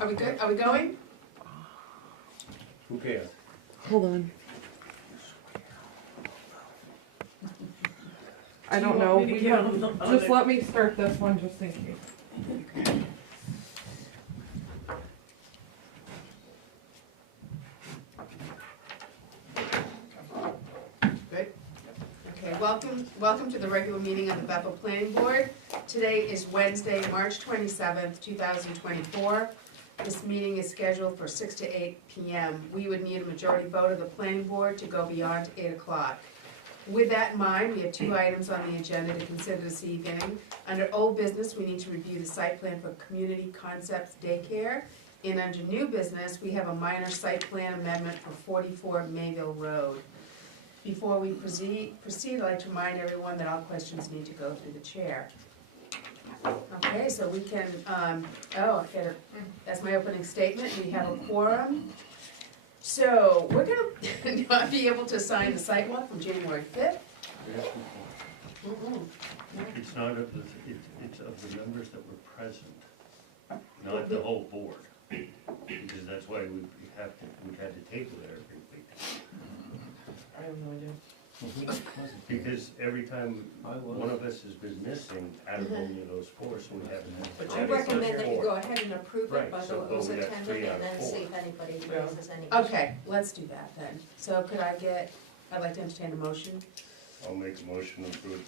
Are we good? Are we going? Who cares? Hold on. I don't know. Just let me start this one just in case. Good. Okay, welcome to the regular meeting of the Bethel Planning Board. Today is Wednesday, March 27th, 2024. This meeting is scheduled for 6 to 8 p.m. We would need a majority vote of the planning board to go beyond 8 o'clock. With that in mind, we have two items on the agenda to consider this evening. Under old business, we need to review the site plan for Community Concepts Daycare. And under new business, we have a minor site plan amendment for 44 Mayville Road. Before we proceed, I'd like to remind everyone that all questions need to go through the chair. Okay, so we can, that's my opening statement, we have a quorum. So, we're gonna not be able to sign the sidewalk from January 5th. It's not of the, it's of the members that were present, not the whole board. Because that's why we've had to table it every week. I have no idea. Because every time one of us has been missing out of any of those four, so we haven't had. I recommend that you go ahead and approve Right, it by so those we got attending 3 out and of then 4. see if anybody raises any issues. Okay, let's do that then. So could I'd like to entertain a motion. I'll make a motion to approve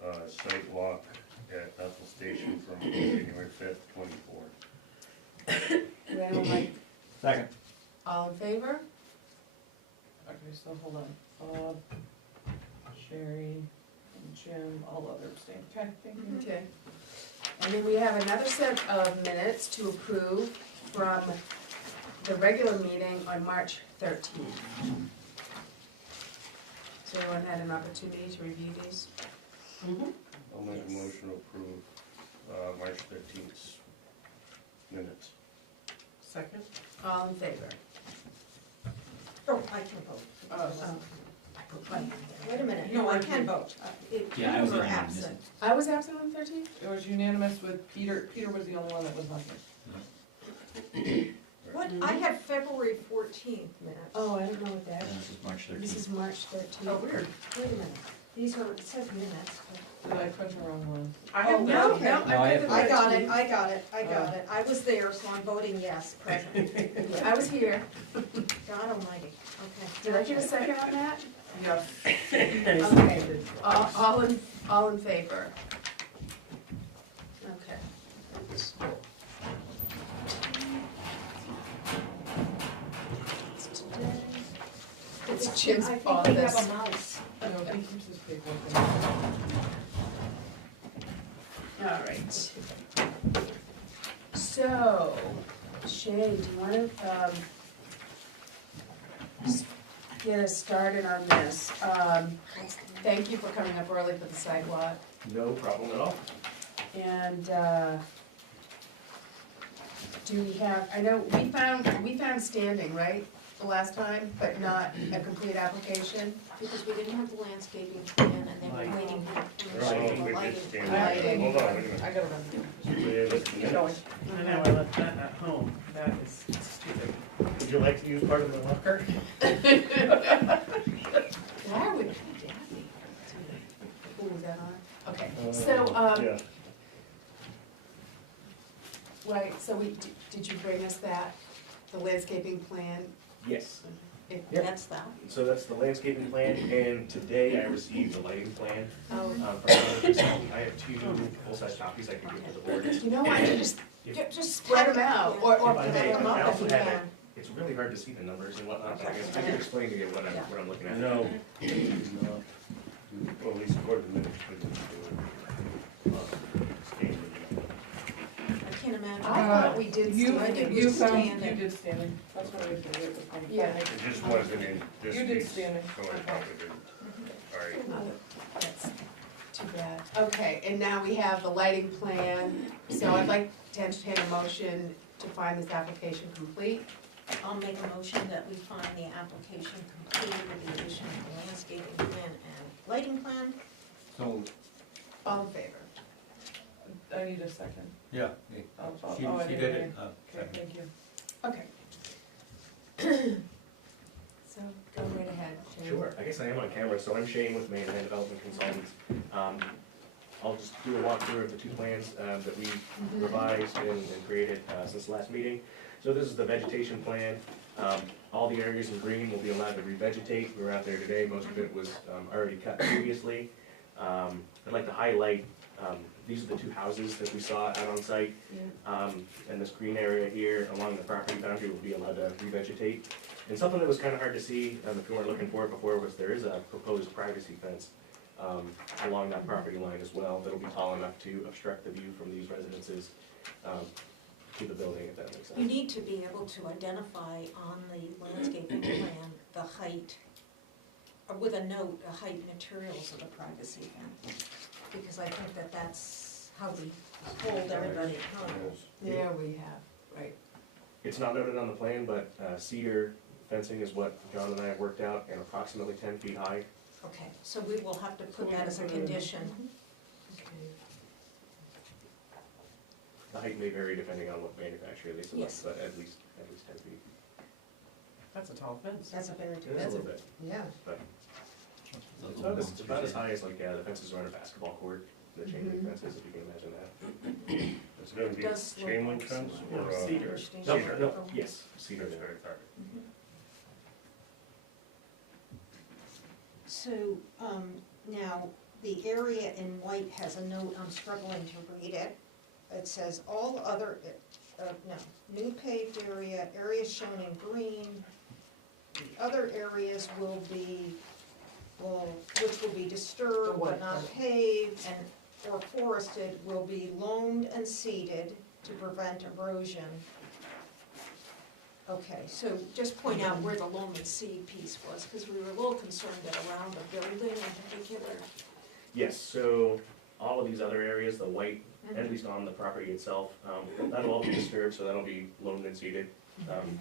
the site walk at Bethel Station from January 5th, 24. Would anyone like, Second. all in favor? Okay, so hold on. Bob, Sherry, and Jim, all other abstain. Okay, thank you. Okay. And then we have another set of minutes to approve from the regular meeting on March 13th. So everyone had an opportunity to review these? I'll make a motion to approve March 13th minutes. Second? All in favor? Oh, I can vote. Oh. Wait a minute, no, I can vote. Yeah, I was You were in there, absent. I was absent on the 13th? It was unanimous with Peter. Peter was the only one that was not here. What, I have February 14th minutes. Oh, I don't know what that And is. this is March 13th. This is March 13th. Oh, weird, wait a minute. These are, it says minutes. Did I print the wrong one? Oh, no, no, no, No, I I have- put I the got 13th. it, I got it, I got it. I was there, so I'm voting yes, present. I was here. God almighty, okay. Did I get a second on that? Yes. Okay, all in favor? Okay. It's today. It's Jim's I think office. we have a mouse. No, he keeps his paperwork. All right. So, Shay, do you want to, get us started on this? Thank you for coming up early for the sidewalk. No problem at all. And, do we have, I know, we found standing, right, the last time, but not a complete application? Because we didn't have the landscaping plan and then we're waiting for Right. the We lighting. did stand Lighting. Hold on, wait a minute. I gotta run. We have it. Keep going. I know, I left that at home. That is stupid. Would you like to use part of the locker? Why would Daddy? Oh, is that on? Okay, Yeah. right, so did you bring us that, the landscaping plan? Yes, That's that. so that's the landscaping plan, and today I received the lighting plan Oh, from the, so I have 2 full-size copies I can give to the board. you know what, just Just spread them out, or If I may, them up I if also you had can. it, it's really hard to see the numbers and whatnot, but I guess I can explain to you what I'm looking at. No. Well, at least according to minutes, we didn't do it. I can't imagine. I thought we did You, standing. you found, you Standing. did standing. That's what I figured it was going to be. Yeah. It just wasn't in this You did piece, standing. so I probably didn't. Sorry. Oh, that's too bad. Okay, and now we have the lighting plan, so I'd like to entertain a motion to find this application complete. I'll make a motion that we find the application complete with the addition of the landscaping plan and lighting plan. So, All in favor? I need a second. Yeah, Oh, she I did didn't it. hear. Okay, thank you. Okay. So, go right ahead, Shane. Sure, I guess I am on camera, so I'm Shane with Maine Land Development Consultants. I'll just do a walkthrough of the two plans that we revised and created since the last meeting. So this is the vegetation plan. All the areas in green will be allowed to revegetate. We were out there today, most of it was already cut previously. I'd like to highlight, these are the two houses that we saw out on site. And this green area here along the property boundary will be allowed to revegetate. And something that was kind of hard to see, if you weren't looking for it before, was there is a proposed privacy fence along that property line as well, that'll be tall enough to obstruct the view from these residences to the building, if that makes sense. You need to be able to identify on the landscaping plan the height, or with a note, the height materials of the privacy fence. Because I think that that's how we hold everybody accountable. Yeah, we have, right. It's not noted on the plan, but cedar fencing is what John and I have worked out, and approximately 10 feet high. Okay, so we will have to put that as a condition. Okay. The height may vary depending on what manufacturer they select, Yes. but at least 10 feet. That's a tall fence. That's a very It is a That's little bit, Yeah. but it's about as high as like the fences around a basketball court, the chain link fences, if you can imagine that. It's gonna be Does slope chain link up fence somewhat. or No, cedar. Understand? No, Cedar. no, yes, cedar That's there. very hard. So, now, the area in white has a note, I'm struggling to read it. It says, all other, new paved area, areas shown in green. The other areas will be, which will be disturbed but not paved and, or forested, will be loamed and seeded to prevent erosion. Okay, so just point out where the loam and seed piece was, because we were a little concerned that around the building in particular. Yes, so all of these other areas, the white, at least on the property itself, that'll all be disturbed, so that'll be loamed and seeded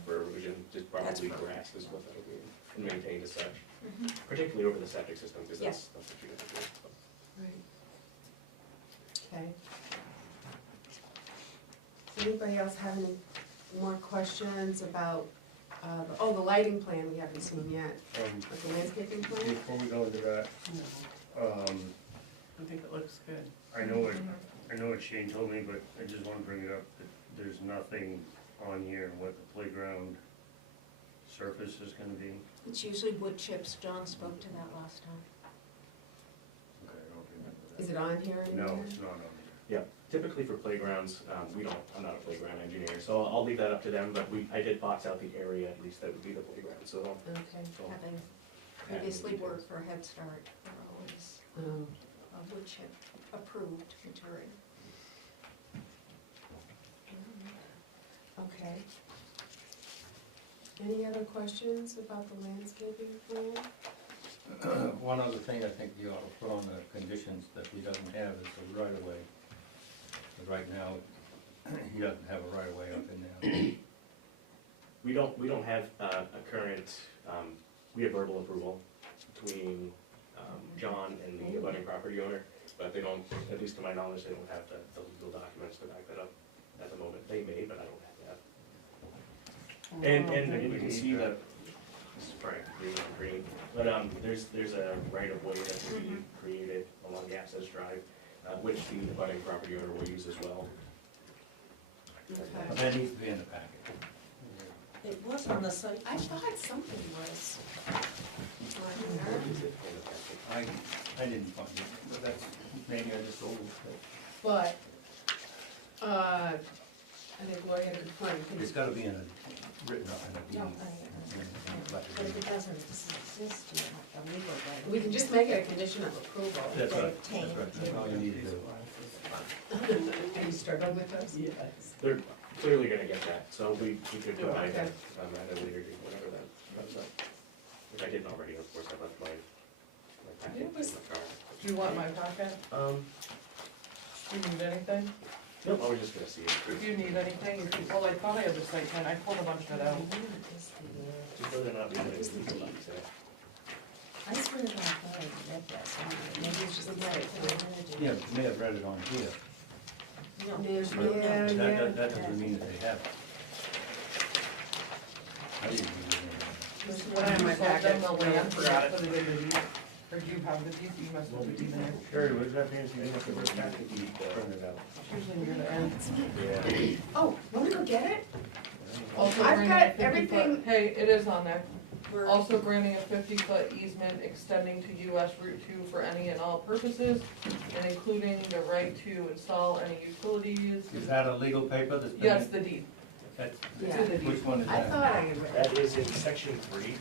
for erosion, just That's probably perfect. grass is what that'll be, and maintained as such, Mhm. particularly over the septic system, because Yes. that's what you have to do. Right. Okay. Does anybody else have any more questions about, the lighting plan we haven't seen yet, like the landscaping plan? Before we go into that, I think it looks good. I know what Shane told me, but I just wanna bring it up, that there's nothing on here what the playground surface is gonna be. It's usually wood chips, John spoke to that last time. Okay, I don't remember that. Is it on here? No, anywhere? it's not on Yeah, typically for playgrounds, I'm not a playground engineer, so I'll leave that up to them, but I did box out the area, at least that would be the playground, so. Okay. Having previously worked for Head Start, they're always Oh, a wood chip approved material. okay. Any other questions about the landscaping plan? One other thing I think you ought to put on the conditions that he doesn't have is the right of way. But right now, he doesn't have a right of way up in there. We don't have a current, we have verbal approval between John and the abutting property owner, but they don't, at least to my knowledge, they don't have the legal documents to back that up at the moment. They may, but I don't have that. And you can see that, sorry, green, but there's a right of way that will be created along the access drive, which the abutting property owner will use as well. Okay. That needs to be in the packet. It was on the site. I thought something was. I didn't find it, but that's, maybe I just overlooked But, I think Lori had a good point. it. It's gotta be written up in a No, deed. but if it doesn't exist, you have a legal right. We can just make it a condition of approval. That's right, Obtain. that's right, that's all you need to do. Are you struggling with those? Yes. They're clearly gonna get that, so we could Oh, provide okay. that at a later date, whenever that comes up. If I didn't already, of course, I left my packet in my car. Do you want my packet? Um, Do you need anything? nope, I was just gonna see it. If you need anything, well, I thought I had the site plan, I pulled a bunch of it out. Just whether or not we have any legal documents in it. I swear to God, I thought I read that somewhere. Maybe it's just a right. Yeah, but you may have read it on here. No, There's, no, yeah, no. That, yeah. that doesn't mean that they have it. I didn't mean This is When what I have in my you sold packet. them the land, Forgot it. put it in the deed, or do you have the deed, you must have the deed in there. Sherry, where's that fancy thing that we're happy to print it out? It's usually near the end. Yeah. Oh, want me to go get it? Also I've granting got a 50 everything- foot- Hey, it is on there. We're- Also granting a 50-foot easement extending to US Route 2 for any and all purposes, and including the right to install any utilities. Is that a legal paper that's been? Yes, the deed. That's, It's in the deed. which one is I that? thought I had read it. That is in section 3,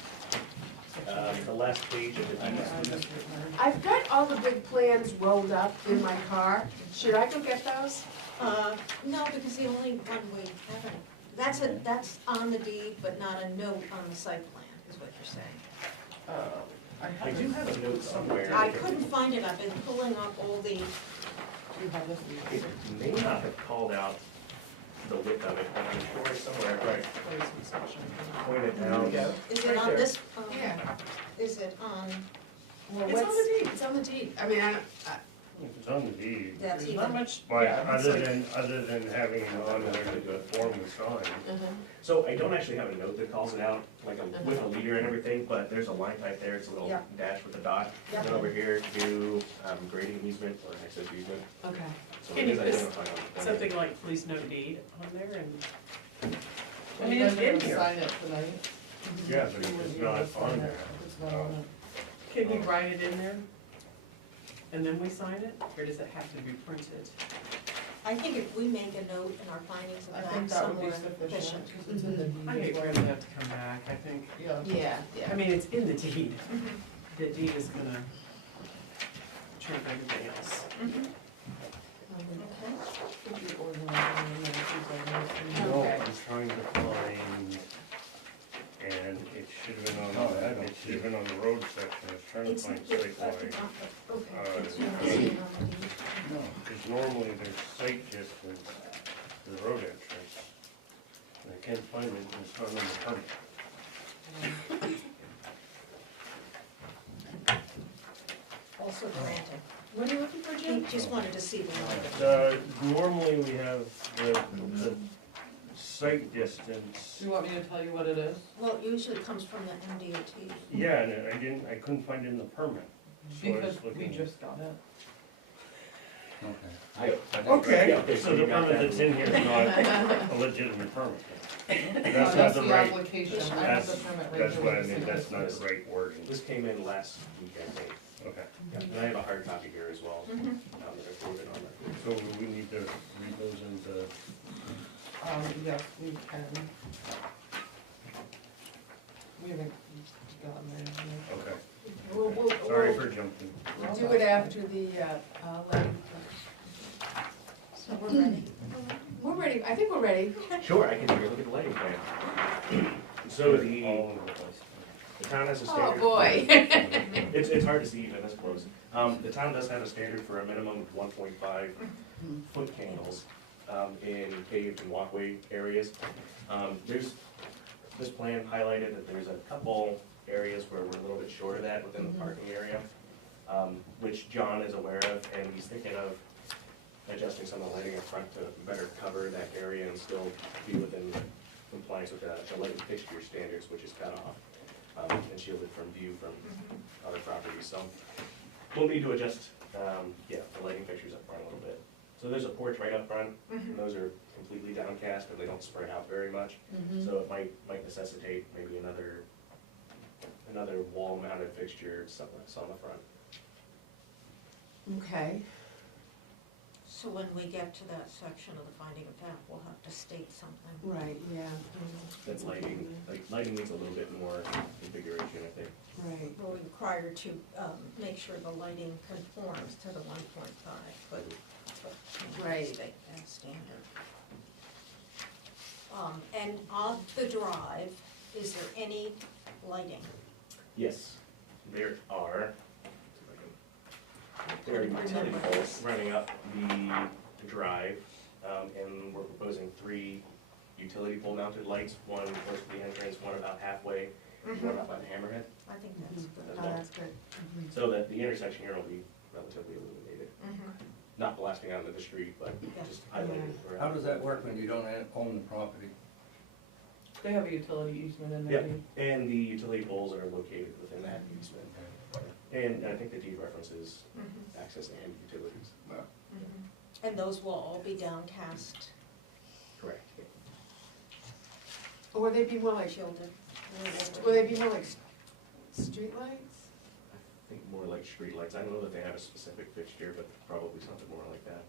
the last page of the I deed. know, I just written I've got all the big plans rolled up in my car. Should I go get those? No, because the only one we haven't, that's on the deed, but not a note on the site plan, is what you're saying. there. I do have a note somewhere. I couldn't find it, I've been pulling up all the, Do you have this deed? It may not have called out the width of it, but I'm sure somewhere, right, pointed out. is it Right on there. this, Yeah. is it on, Well, It's on what's, the deed, it's on the deed. I mean, If it's on the deed, that's there's not even, much, but yeah, it's like, other than having it on there that the form was signed. So I don't actually have a note that calls it out, like with a leader and everything, but there's a line type there, it's a little Yeah. dash with a dot. Yeah. Then over here, do grading easement or access easement, okay. so Can it is you just- identified on the plan. Something like please no deed on there and, I you mean, guys it's are in gonna here. sign it tonight. Yeah, but if You it's wouldn't be not able to sign on it there. if it's not on it. Can you write it in there? And then we sign it, or does it have to be printed? I think if we make a note in our findings of I fact think that would be somewhere sufficient, efficient. because it's in the deed. I hate for him to have to come back, I think, Yeah. Yeah, I yeah. mean, it's in the deed. The deed is gonna trump everything else. Should be organized in there, these are nice No, Okay. I'm trying to find, and it should have been Oh, on, I don't it should have been on the road section, I was trying to It's, find it's, site line. okay, it's Uh, not seen on the deed. No. Because normally there's site distance to the road entrance. And I can't find it, and it's not on the permit. Also granted. What are you looking for, He Jim? just wanted to see the line. Normally we have the site distance. Do you want me to tell you what it is? Well, it usually comes from the MDOT. Yeah, and I couldn't find it in the permit. So I was Because we looking- just got it. Okay. Okay, so the permit that's in here is not a legitimate permit. That's not the the right, application, I have that's, the permit right that's here what I with the mean, that's not signatures. the right wording. This came in last week, I think, Okay, and I have a hard copy here as well, Mhm. that I forwarded on that. so we need to read those into, Yes, we can. We haven't gotten there yet. okay. We'll Sorry for jumping. do it after the, lighting. So we're ready. We're ready, I think we're ready. Sure, I can take a look at the lighting plan. So the All over the place. town has a Oh, standard. boy. It's hard to see even this close. The town does have a standard for a minimum of 1.5 foot candles in paved and walkway areas. This plan highlighted that there's a couple areas where we're a little bit short of that within the parking area, which John is aware of, and he's thinking of adjusting some of the lighting up front to better cover that area and still be within compliance with the lighting fixture standards, which is cut off and shielded from view from other properties. So we'll need to adjust, the lighting fixtures up front a little bit. So there's a porch right up front, and those are completely downcast, and they don't spread out very much. So it might necessitate maybe another wall-mounted fixture somewhere on the front. Okay. So when we get to that section of the finding of fact, we'll have to state something. Right, yeah, That lighting needs a little bit more configuration, I think. right. We're required to make sure the lighting conforms to the 1.5, but that's what Right. state as standard. And on the drive, is there any lighting? Yes, there are. There are utility poles running up the drive, and we're proposing 3 utility pole mounted lights, one close to the entrance, one about halfway, and one up on Hammerhead, I think that's good. as Oh, well. that's good. So that the intersection here will be relatively illuminated. not blasting out into the street, but just highlighting. where- How does that work when you don't own the property? They have a utility easement in Yep, there. and the utility poles are located within that easement. And I think the deed references Mhm. access and utilities. Mhm. And those will all be downcast, Correct. Or would they be more like, shielded. would they be more like streetlights? I think more like streetlights. I don't know that they have a specific fixture, but probably something more like that.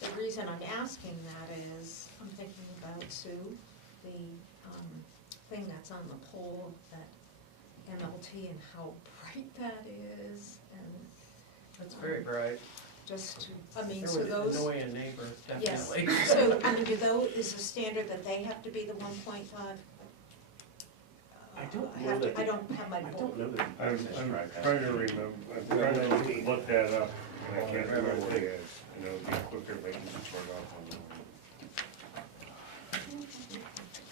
The reason I'm asking that is, I'm thinking about Sue, the thing that's on the pole at MLT and how bright that is, and That's very bright. just, I mean, It so would those. annoy a neighbor, Yes, definitely. so under those, is the standard that they have to be the 1.5? I don't I know have to, that I don't have my I book. don't know that. I'm trying to remember, I'm trying to look that up, and I can't remember what it is, and it'll be quicker if I can just turn it off on the.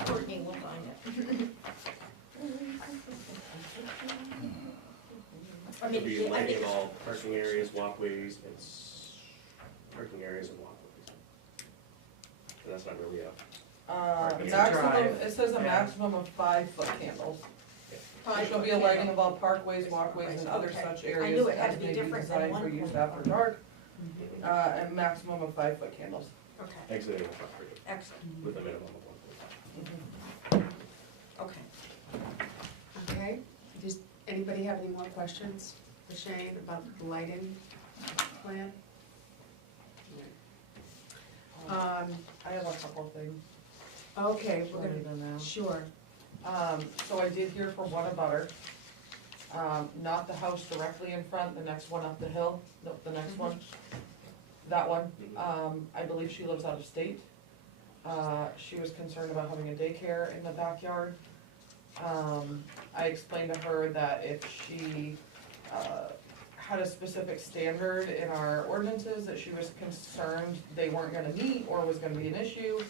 Courtney will find it. I It'll be mean, I lighting think, all parking areas, walkways, and parking areas and walkways. And that's not really a, It's a Maximum, drive. it says a Yeah. maximum of 5-foot candles. Five Shall be a foot lighting candle. of all parkways, walkways, and other Okay. such I areas knew it had as to be may be different than designed for use 1.5. after dark, and maximum of 5-foot candles. Okay, exiting the property excellent, with a minimum of 1.5. okay. Okay, does anybody have any more questions for Shane about the lighting plan? I have a couple of things. Okay, we're Shorter gonna, than now. sure, So I did hear from one abutter, not the house directly in front, the next one up the hill, no, the next one. That one, I believe she lives out of state. She was concerned about having a daycare in the backyard. I explained to her that if she, had a specific standard in our ordinances that she was concerned they weren't gonna meet or was gonna be an issue,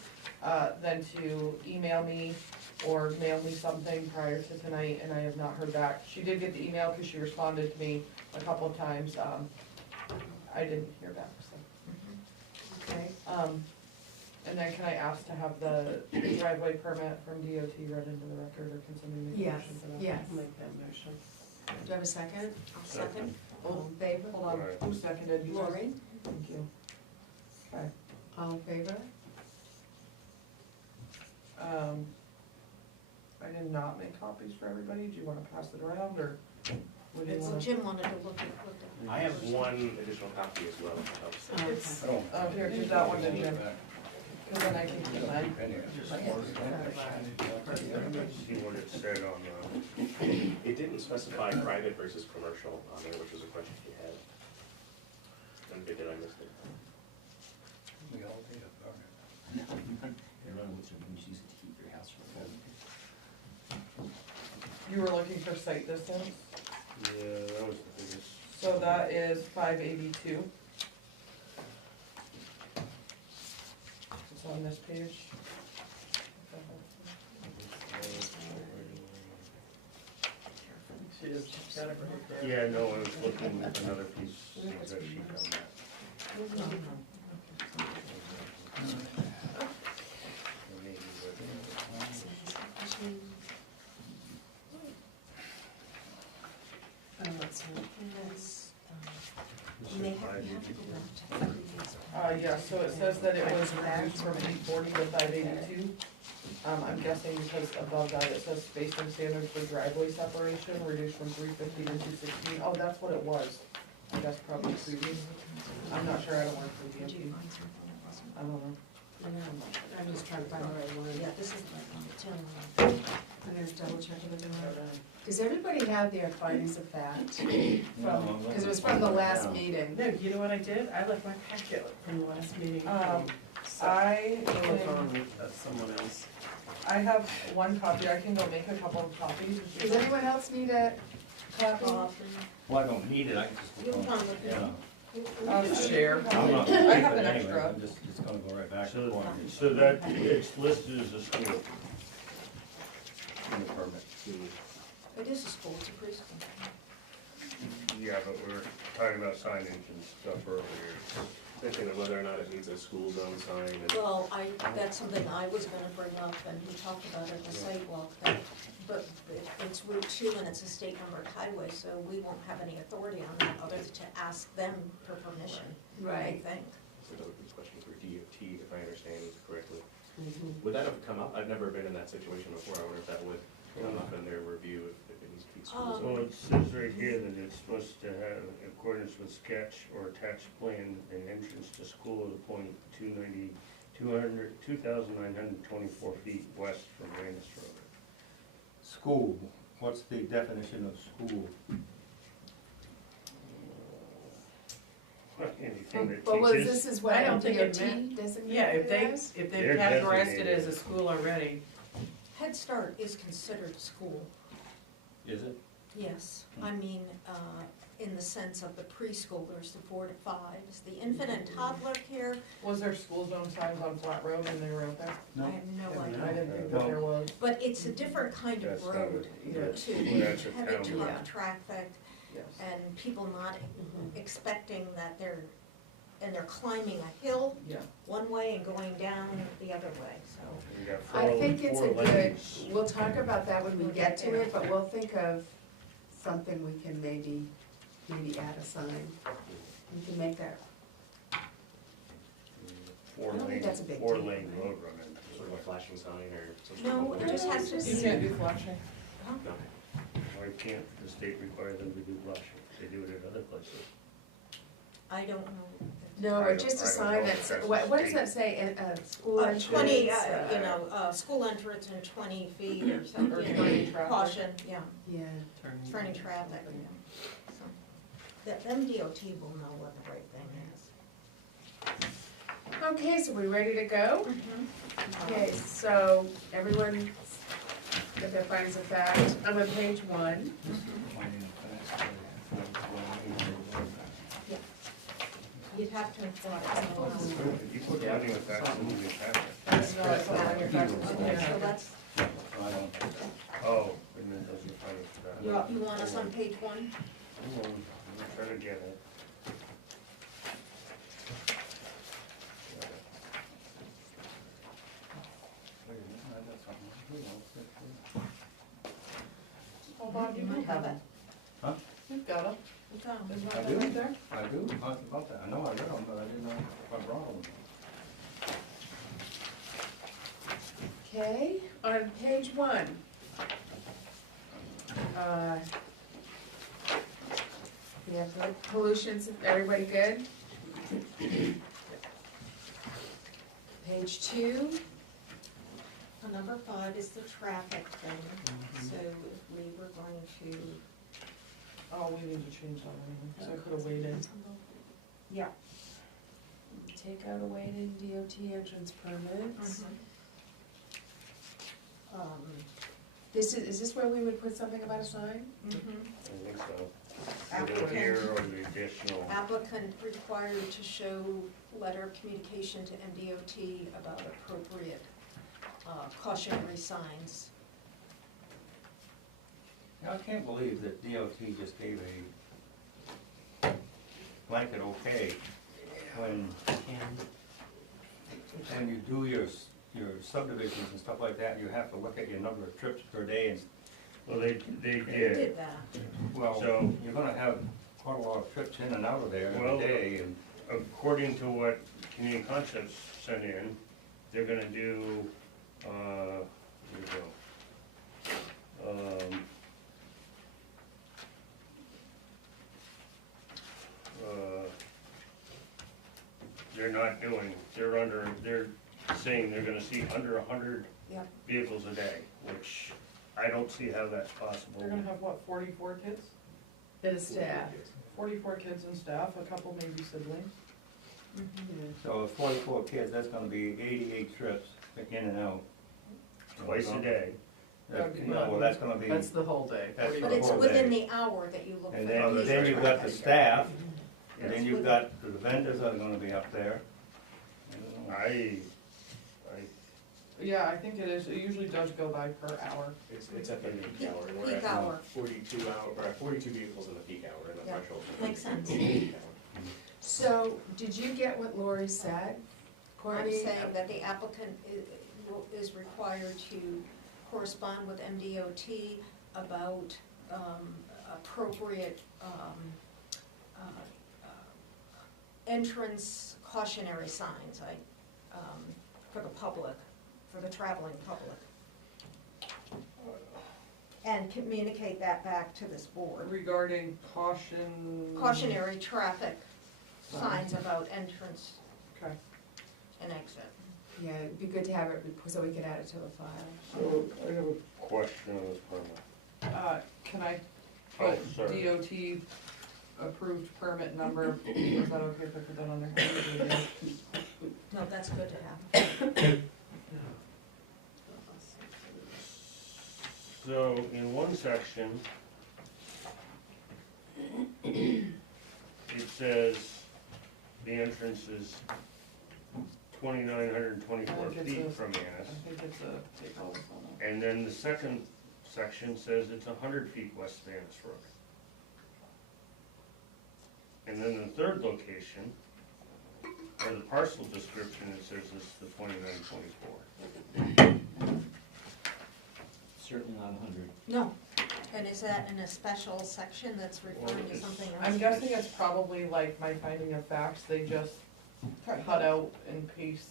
then to email me or mail me something prior to tonight, and I have not heard back. She did get the email because she responded to me a couple of times, I didn't hear back, so. okay. And then can I ask to have the driveway permit from DOT read into the record, or can somebody make a Yes, motion for that? yes. Make that motion. Do you have a second? I'll second. All in favor? Hold on, Right. who seconded you? Lori, Thank you. Okay, all in favor? I did not make copies for everybody, do you wanna pass it around, or what do you Well, wanna? Jim wanted to look at what the. I have one additional copy as well. Okay. I don't. Oh, here, give that one to Jim, cause then I can keep mine. See what it said on the. It didn't specify private versus commercial on there, which was a question he had. And did I miss it? We all did, okay. You were looking for site distance, Yeah, that was the biggest. so that is 582. It's on this page. She is, she's got it right there. Yeah, no, I was looking at another piece that she found. Oh, it's not. Yes, and they have to go back to the previous. Yeah, so it says that it was reduced from 840 to 582. I'm guessing because above that it says spacing standards for driveway separation, reduced from 350 to 216. Oh, that's what it was. I guess probably previous. I'm not sure, I don't work for Did DMP. you find something that wasn't? I don't know. I'm just trying to find the right one. Yeah, this is the right one, it's in, I'm gonna double check it again. Does everybody have their findings of fact from, because it was from the last meeting? No, you know what I did? I left my packet from the last meeting. So, I I'll look can- on someone else. I have one copy, I can go make a couple of copies. if you Does want. anyone else need a copy? Well, I don't need it, I can just. You'll come with it. I'll just share. I'm not. I have an anyway, extra. I'm just gonna go right back to the So, point. so that, it's listed as a school. In the permit. It is a school, it's a preschool. Yeah, but we're talking about signage and stuff earlier. thinking of whether or not it needs a school zone sign and. Well, that's something I was gonna bring up, and he talked about it in the sidewalk, but it's Route 2 and it's a state numbered highway, so we won't have any authority on that other than to ask them for permission, I Right. think. So that would be a question for DOT, if I understand correctly. Mhm. Would that have come up? I've never been in that situation before. I wonder if that would come up in their review if it needs to be school zone. Well, it says right here that it's supposed to have, in accordance with sketch or attached plan, an entrance to school at a point 2,924 feet west from Rannis Road. School, what's the definition of school? Anything that Well, teaches. this is what I don't think it DOT meant- designated Yeah, if they, as? if They're they've categorized it designated. as a school already, Head Start is considered school, Is it? yes. I mean, in the sense of the preschoolers, the 4 to 5s, the infant and toddler care, Was there school zone signs on Flat Road when they were out there? I have no I idea. didn't think that there was. But it's a different kind That's of not road a- to that's- heavy that's a town truck road. traffic Yes. and people not Mhm. expecting that they're climbing a hill Yeah. one way and going down the other way, so. We got I four- think it's four a good, lanes. we'll talk about that when we get to it, but we'll think of something we can maybe add a sign. We can make that, Four I don't think lane, that's a big four deal, lane right? road running. Sort of a flashing sign or some sort No, of. it just has to You be, can't do flashing. No. Why can't the state require them to do blushing? They do it at other places. I don't know. no, I or don't- just a I don't sign know if that's, that's what does state. that say, school entrance? 20, school entrance in 20 feet or something, Or you turning know, traffic. caution, yeah, Yeah, turning traffic, yeah. So, them DOT will know what the right thing is. okay, so we ready to go? Mm-hmm. Okay, so everyone, got their findings of fact, I'm on page 1. You'd have to inform us. If you put finding of facts in your packet. That's not, it's not on your packet. Okay, so that's, I don't, Oh, and then those are findings of fact. you want us on page 1? Hold on, I'm trying to get it. Oh, Bob, you might have it. Huh? You've got it. Okay. Isn't I that do. right there? I do, talk about that, I know I read them, but I didn't know if I brought them. Okay, on page 1. We have good pollutions, everybody good? Page 2, Number 5 is the traffic thing, so if we were going to, Oh, we need to change that anyway, because I could have waited. yeah. take out a weighted DOT entrance permits. Is this where we would put something about a sign? I think so. Applicant. Either here or the additional. Applicant required to show letter of communication to MDOT about appropriate cautionary signs. Now, I can't believe that DOT just gave a blanket okay when you do your subdivisions and stuff like that, you have to look at your number of trips per day and, Well, they They did. did that. well, So- you're gonna have quite a lot of trips in and out of there Well, every day and. According to what Community Concepts sent in, they're gonna do, here we go. They're not doing, they're saying they're gonna see under 100 Yep. vehicles a day, which I don't see how that's possible. They're gonna have, what, 44 kids? That is staff. 44 kids and staff, a couple maybe siblings. So if 44 kids, that's gonna be 88 trips in and out. Twice a day. Well, that's gonna be, That's the whole day. That's But the it's whole within day. the hour that you look for And the then piece you've of got the traffic. staff, and Yes. then you've got the vendors that are gonna be up there. I, Yeah, I think it is, it usually does go by per hour. It's at the peak hour, and we're Peak at hour. 42 vehicles in the peak hour in the Yeah. threshold. Makes sense. Peak hour. So, did you get what Lori said, I'm Courtney? saying that the applicant is required to correspond with MDOT about appropriate entrance cautionary signs, for the public, for the traveling public. And communicate that back to this board. Regarding Cautionary traffic signs about entrance Okay. and exit. Yeah, it'd be good to have it, so we could add it to the file. So I have a question on this permit. Can I Oh, put sorry. DOT approved permit number? Is that okay if I put that on there? No, that's good to have. So in one section, it says the entrance is 2,924 feet from Annis. I think it's a take all this on And then the second section says it's 100 feet west of Annis Road. And then the third location, or the parcel description, it says it's the 2924. Certainly not 100. No, and is that in a special section that's referring to Well, something else? I'm guessing it's probably like my finding of facts, they just cut out and paste,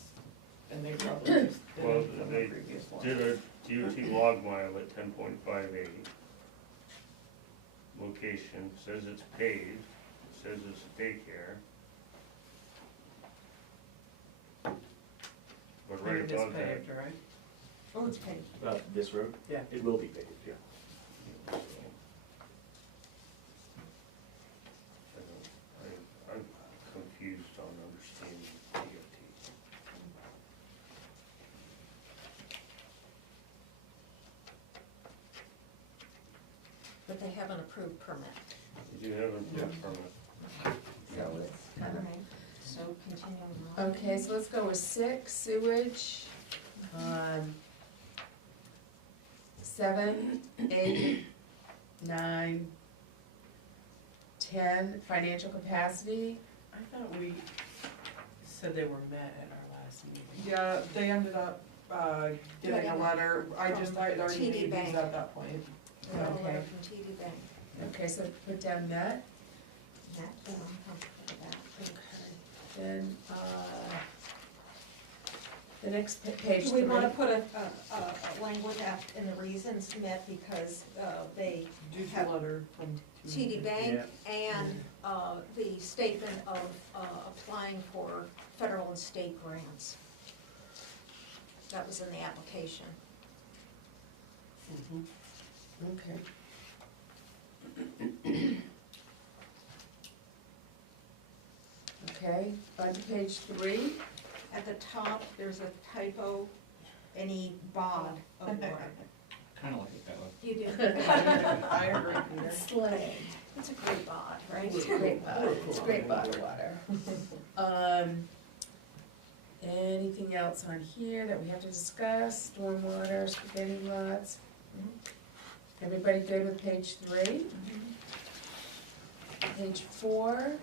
and they probably just did Well, it from the they previous one. did a DOT log mile at 10.58. Location, says it's paved, says it's a daycare. But right It is above that, paved, right? Oh, it's paved. This road? Yeah. It will be paved, yeah. I'm confused on understanding DOT. But they have an approved permit. Did you have a permit? So it's kind of. Alright, so continuing on. Okay, so let's go with 6, sewage. 7, 8, 9, 10, financial capacity. I thought we said they were met at our last meeting. Yeah, they ended up, getting a letter, I already TD made these Bank. at that point. We got a letter Okay. from TD Bank. Okay, so put down that. Yeah, I'm comfortable with that. Okay. Then, the next page Do 3. we wanna put a language in the reasons met because, they Due have to letter from. TD Bank and, the statement of, applying for federal and state grants. That was in the application. Okay. Okay, on to page 3. At the top, there's a typo, any bod of water. Kind of like it that way. You do. I agree, Peter. Slang. It's a great bod, right? It's a great bottle, it's a great bottle of water. Anything else on here that we have to discuss? Stormwater, spaghetti lots? Everybody good with page 3? Page 4.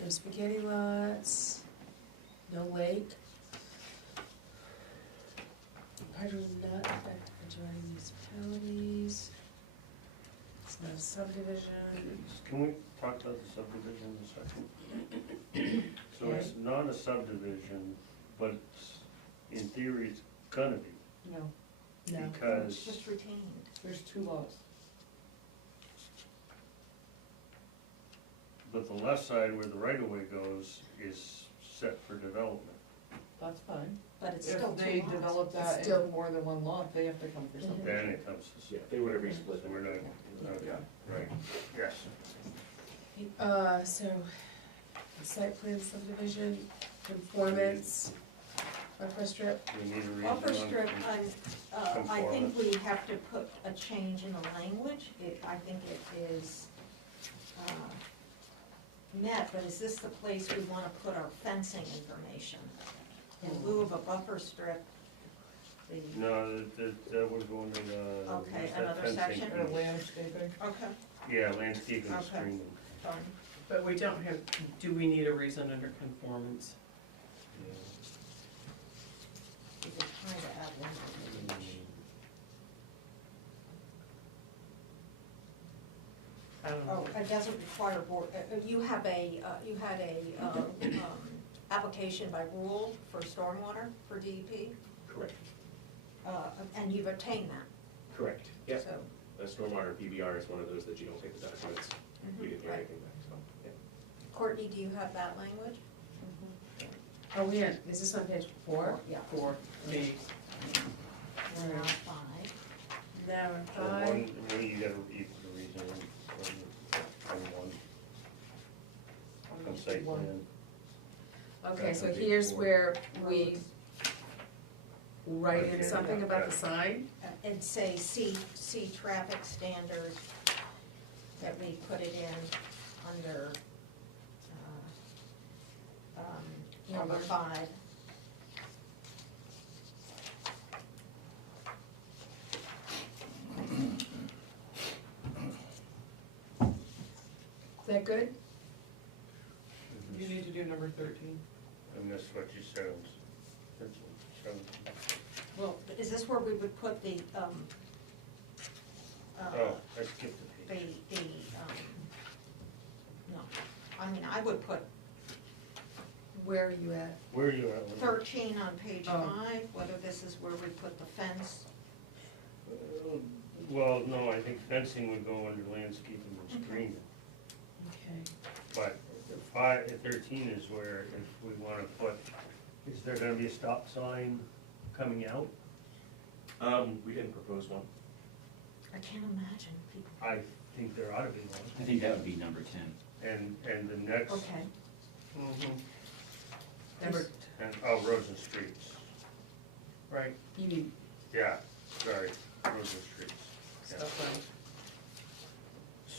No spaghetti lots, no lake. Project will not affect adjoining municipalities. It's not a subdivision. Can we talk about the subdivision in a second? So it's not a subdivision, but it's, in theory, it's gonna be, No, No. It's because, just retained. there's 2 lots. but the left side where the right-of-way goes is set for development. That's fine. But it's still If they two lots. develop that It's still- into more than one lot, they have to come for something. Then it comes to, Yeah, they would have resplit so it. we're not, Yeah. right, yes. So, site plan subdivision, conformance, buffer strip. We need a reason Buffer on- strip, I think Conformance. we have to put a change in the language. I think it is, met, but is this the place we wanna put our fencing information? In lieu of a buffer strip, the, No, that would go into the. Okay, what's that another fencing section? Or piece? landscaping. okay, Yeah, landscaping and Okay. screening. fine. But we don't have, do we need a reason under conformance? You could try to add language. I don't Oh, know. it doesn't require board, you have a, you had a, application by rule for stormwater for DEP, Correct, and you've obtained that, correct, yeah. so. A stormwater PBR is one of those that you don't take the documents, we didn't hear Right. anything back, so, yeah. Courtney, do you have that language? Oh, yeah, is this on page 4? Yeah. For me, Now five. Number So 5. one, you gotta read the reason from one, from site plan. Okay, so That would be here's 4. where we write in Okay, something yeah, about got the it. sign. And say, see traffic standards, that we put it in under, number 5. Is that good? You need to do number 13. And that's what you said, that's what, Well, is this where we would put the, oh, I skipped a page. no, I mean, I would put Where are you at? Where are you at? 13 on page Oh. 5, whether this is where we put the fence. Well, no, I think fencing would go under landscaping and screening. Okay. But 13 is where if we wanna put, is there gonna be a stop sign coming out? We didn't propose one. I can't imagine people. I think there ought to be one. I think that would be number 10. And the next, Okay, Number, roads and streets. right, you mean, Yeah, sorry, roads and streets. Yeah. stuff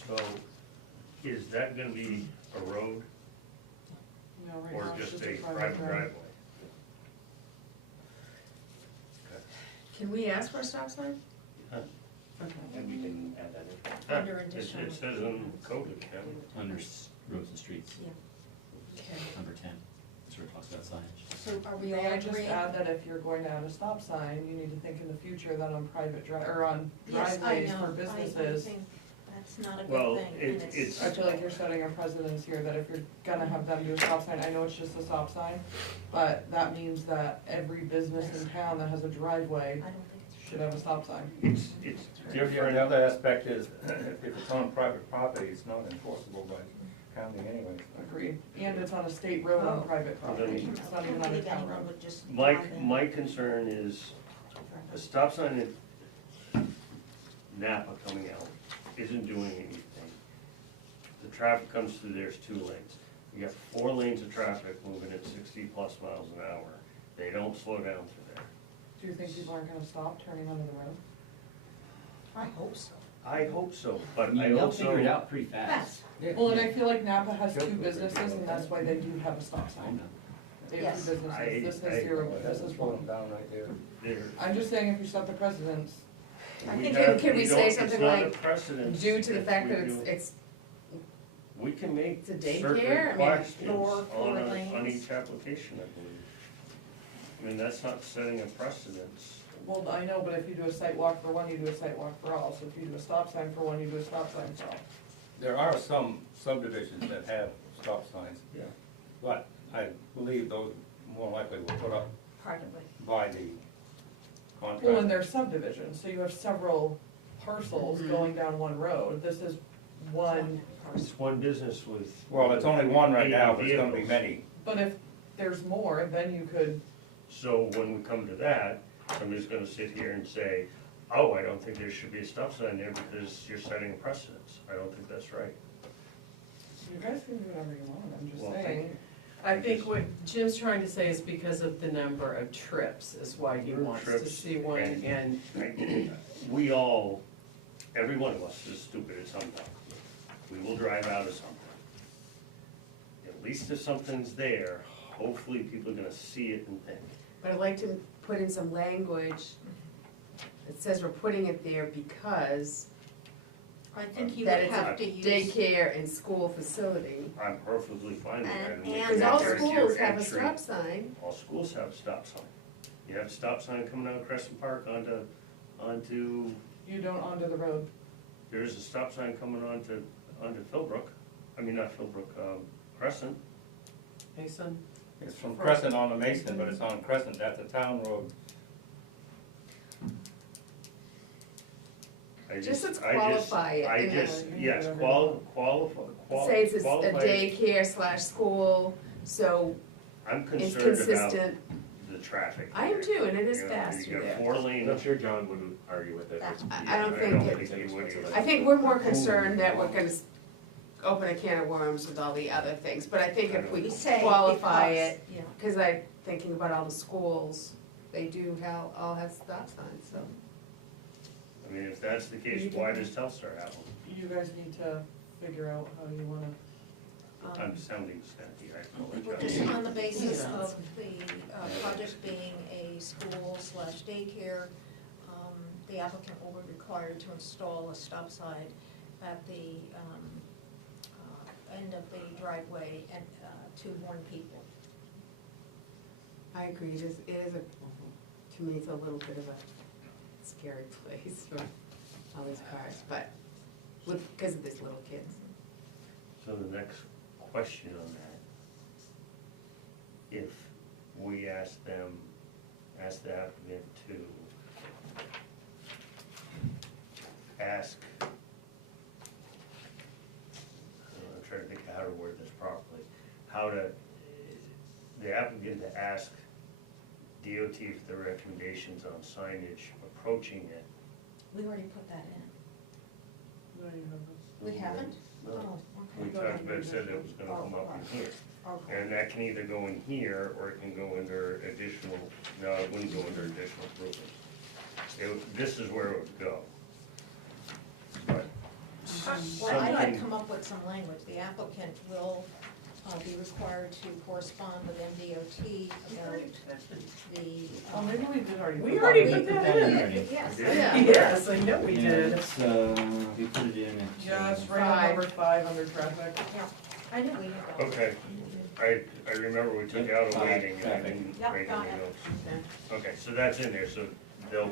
like, So, is that gonna be a road No, right or now it's just just a private driveway? Okay. can we ask for a stop sign? Huh. Okay. And we can add that in. Under It additional- it says in code it can. Under roads and streets, yeah. Okay. number 10. That's where it talks about signage. So are we all May I just agreeing? add that if you're going to add a stop sign, you need to think in the future that on or on Yes, I driveways know. for I businesses. think that's not a Well, good thing, and it's- I feel like you're setting a precedence here that if you're gonna have them do a stop sign, I know it's just a stop sign, but that means that every business in town that has a driveway I don't think it's. should have a stop sign. It's The different. other aspect is, if it's on private property, it's not enforceable by county anyway. Agreed. And it's on a state road on Oh. private property, it's not even on a believe town anyone road. would just My, drive in. my concern is a stop sign in Napa coming out isn't doing anything. The traffic comes through, there's 2 lanes. You got 4 lanes of traffic moving at 60+ miles an hour. They don't slow down through there. Do you think people aren't gonna stop turning onto the road? I hope so. I hope so, but I I mean, they'll figure it also, out pretty fast. Well, and I feel like Napa has 2 businesses, and that's why they do have a stop I sign. know. They have Yes. 2 businesses, this I- has 0, Well, this that's is slow 1. them down right there. there. I'm just saying if you set the precedence, I we think- have- Can we say don't- something It's not a like, precedence. due to the if fact we that do- it's, We can make it's a certain daycare? I mean, questions Or 4 on lanes. each application, I believe. I mean, that's not setting a precedence. well, I know, but if you do a site walk for one, you do a site walk for all, so if you do a stop sign for one, you do a stop sign for all. There are some subdivisions that have stop signs, Yeah. but I believe those more likely were put up Privately. by the Well, and contractor. they're subdivisions, so you have several parcels going down one road, this is one, It's one business with. Well, it's only one right now, but it's gonna be vehicles. many. but if there's more, then you could, So when we come to that, somebody's gonna sit here and say, oh, I don't think there should be a stop sign there because you're setting a precedence. I don't think that's right. you guys can do whatever you want, I'm just Well, thank saying. you. I think what Jim's trying to say is because of the number of trips is why he Number of wants to trips see one, and We all, every one of us is stupid at some time. We will drive out of something. At least if something's there, hopefully people are gonna see it and think. but I'd like to put in some language that says we're putting it there because I think you that would it's have a to use. daycare and school facility. I'm perfectly fine with that. And- we and can Because all that there's schools your have a entry. stop sign. All schools have a stop sign. You have a stop sign coming out of Crescent Park onto, You don't onto the road. there is a stop sign coming onto Philbrook. I mean, not Philbrook, Crescent. Mason, It's from Crescent on to Mason, but it's on Crescent, that's a town road. Just let's qualify it I in a- just, yes, Say it's a qualify it. daycare / school, so I'm it's concerned about consistent. the traffic. I am too, and it is You know, fast You through got there. 4 lane. I'm sure John wouldn't argue with it. I don't think he would either. I think we're more concerned that we're gonna open a can of worms with all the other things, but I think if we We say qualify because, it, yeah. cause I'm thinking about all the schools, they do all have stop signs, so. I mean, if that's the case, why does Telstar have them? You guys need to figure out how you wanna, I'm sounding snappy, I We're apologize. just on the basis Yeah. of the project being a school / daycare, the applicant will be required to install a stop sign at the end of the driveway and to warn people. I agree, it is to me, it's a little bit of a scary place for all these cars, but because of these little kids. So the next question on that, if we ask the applicant to ask, I'm trying to think of how to word this properly, the applicant to ask DOT for the recommendations on signage approaching it. We already put that in. no, you haven't. We haven't? No. Oh, We okay. talked about, said it was gonna come up in here. Okay. And that can either go in here, or it can go under additional, no, it wouldn't go under additional improvements. This is where it would go. But Well, I had something, come up with some language. The applicant will be required to correspond with MDOT about the. Oh, maybe we did already. We put already that put in. that in. Already. Yes. Yeah. Yes, I know we Yeah, did. it's, we put it in at. Yeah, it's right 5. on number 5 under traffic. Yeah, I knew we had that. okay, I remember we took out a waiting and I didn't Yep, write got any it. notes. Okay, so that's in there, so they'll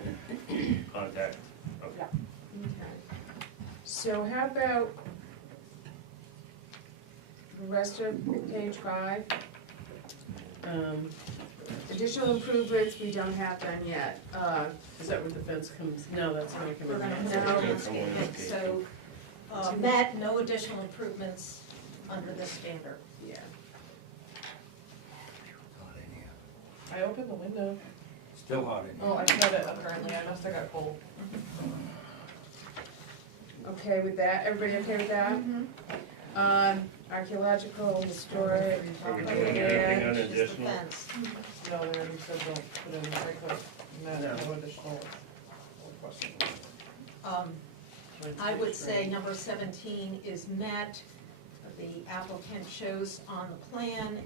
contact, okay. Okay. So how about the rest of page 5? Additional improvements, we don't have done yet. Is that where the fence comes? No, that's not We're coming gonna in. move No. landscaping, so, met, no additional improvements under this standard. Yeah. I opened the window. Still hot in here. Oh, I shut it apparently. I must have got cold. Okay with that, everybody okay with that? Archaeological, historic, Are we doing anything on Just the additional? fence. No, they already said don't put in the breakup. No additional questions. I would say number 17 is met. The applicant shows on the plan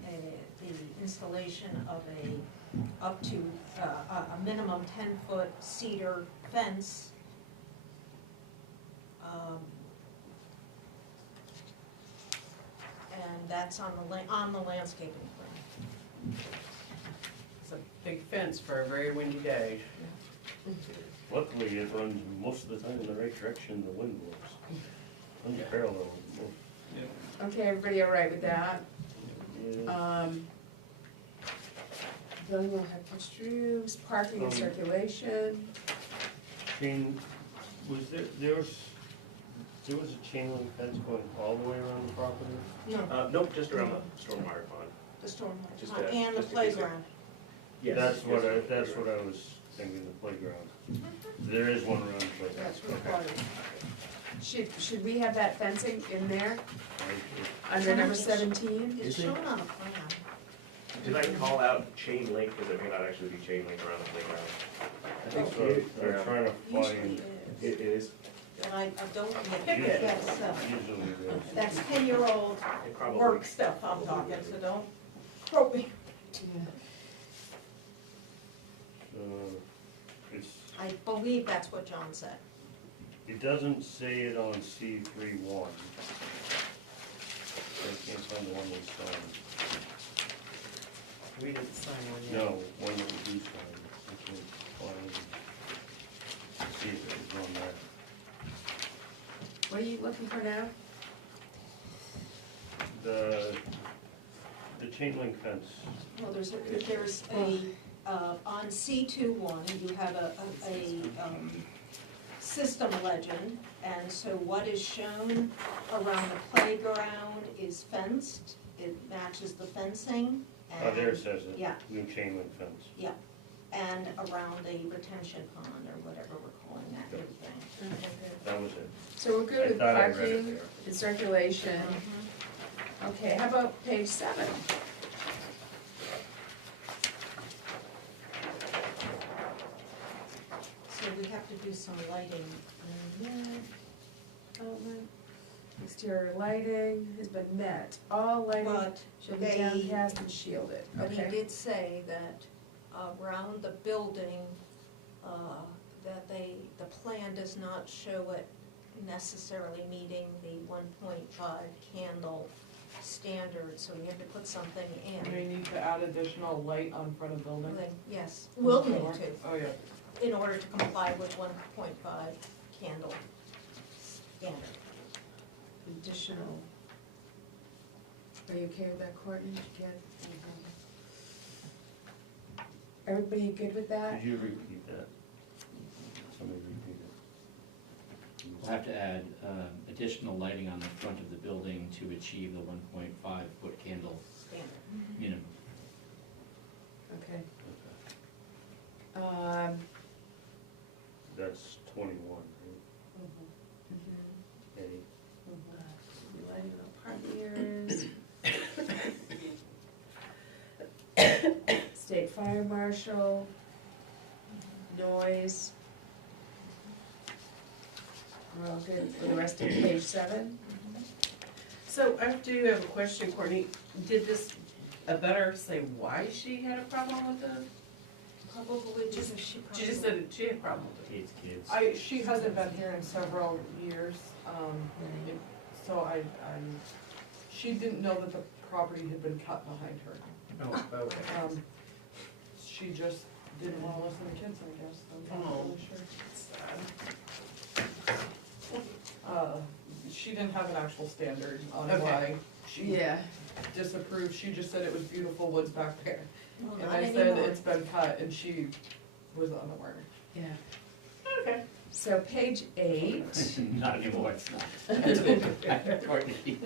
the installation of up to a minimum 10-foot cedar fence. And that's on the landscaping plan. It's a big fence for a very windy day. Luckily, it runs most of the time in the right direction the wind blows. Unparalleled. okay, everybody all right with that? Building will have restrooms, parking and circulation. Shane, was there was a chain link fence going all the way around the property? No, Nope, just around the stormwater pond. the stormwater Just, pond and the just in case it- playground. Yes. That's what yes, I was thinking, the playground. There is one around the playground. That's Okay. required. Should we have that fencing in there, Right, under number 17? It's shown on the plan. Did I call out chain link, because it may not actually be chain link around the playground? I think so, they're trying to Usually find, it is. It is, And I don't, Usually- yes, usually it is. that's 10-year-old it probably. work stuff I'm talking, so don't quote me. It's, I believe that's what John said. It doesn't say it on C3-1. I can't find the one we signed. We didn't sign one yet. No, one that we do sign. I can't find. See if it was on that. What are you looking for now? The chain link fence. Well, there's a, on C2-1, you have a system legend, and so what is shown around the playground is fenced, it matches the fencing, and. Oh, there it says it. Yeah, New chain link fence. yeah, and around the retention pond, or whatever we're calling that new thing. That was it. So we're good I with thought I read it parking there. and circulation. Mhm. Okay, how about page 7? So we have to do some lighting. Development, exterior lighting has been met. All lighting But shall be they- downcast and shielded. But he Okay. did say that around the building, that the plan does not show it necessarily meeting the 1.5 candle standard, so we have to put something We in. need to add additional light on front of building. Yes, we'll need to, Oh, yeah. in order to comply with 1.5 candle standard. Additional. Are you okay with that, Courtney? Again? Everybody good with that? Did you repeat that? Somebody repeat it. We'll have to add additional lighting on the front of the building to achieve the 1.5 foot candle Standard. minimum. Okay. Okay. That's 21, right? A. Lighting on parking areas. State fire marshal, noise. We're all good for the rest of page 7? So I do have a question, Courtney. Did this, a better say why she had a problem with the, Probably just, she just said that she had a problem with it? Kids. She hasn't been here in several years, it- so she didn't know that the property had been cut behind her. Oh, okay. She just didn't wanna listen to kids, I guess, I'm not really sure. She didn't have an actual standard on Okay. why she Yeah. disapproved, she just said it was beautiful woods back there. well, And not I said anymore. it's been cut, and she was unaware. Yeah. Okay. So page 8. Not anymore, it's not. Courtney.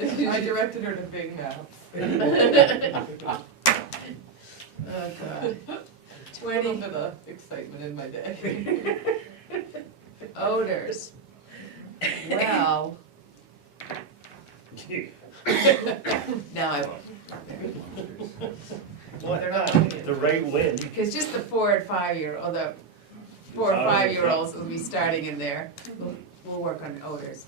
I directed her to Big Maps. Oh, God. A 20 little bit of excitement in my day. odors. Well, now I won't. What? They're not. The right wind. Because just the 4 and 5 or the 4 or 5-year-olds will be starting in there. We'll work on odors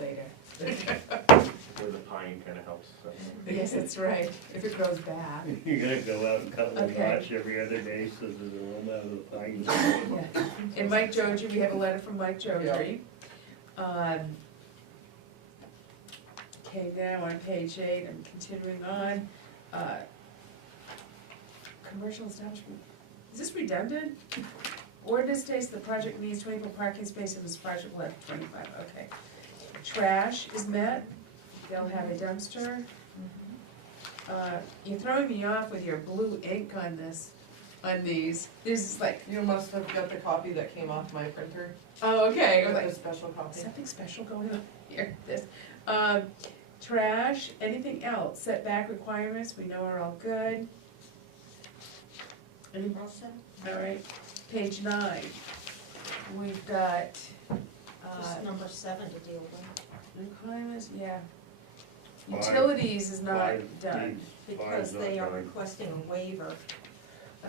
later. Where the pine kind of helps, so. Yes, that's right, if it grows back. You're gonna go out and cut the Okay. notch every other day so there's a room out of the pine. Yeah. And Mike Joji, we have a letter from Mike Joji. Okay, now on page 8, I'm continuing on. Commercial establishment, is this redundant? Ordinance states the project needs 24 parking spaces, this project will have 25, okay. Trash is met, they'll have a dumpster. You're throwing me off with your blue ink on this, on these. This is like, You must have got the copy that came off my printer, oh, okay, I'm like, the special copy. something special going on here, this. Trash, anything else, setback requirements, we know are all good. Any, All set? all right, page 9, we've got, Just number 7 to deal with, requirements, yeah. Five. Utilities is not 5D. done. because Five's not they are done. requesting a waiver,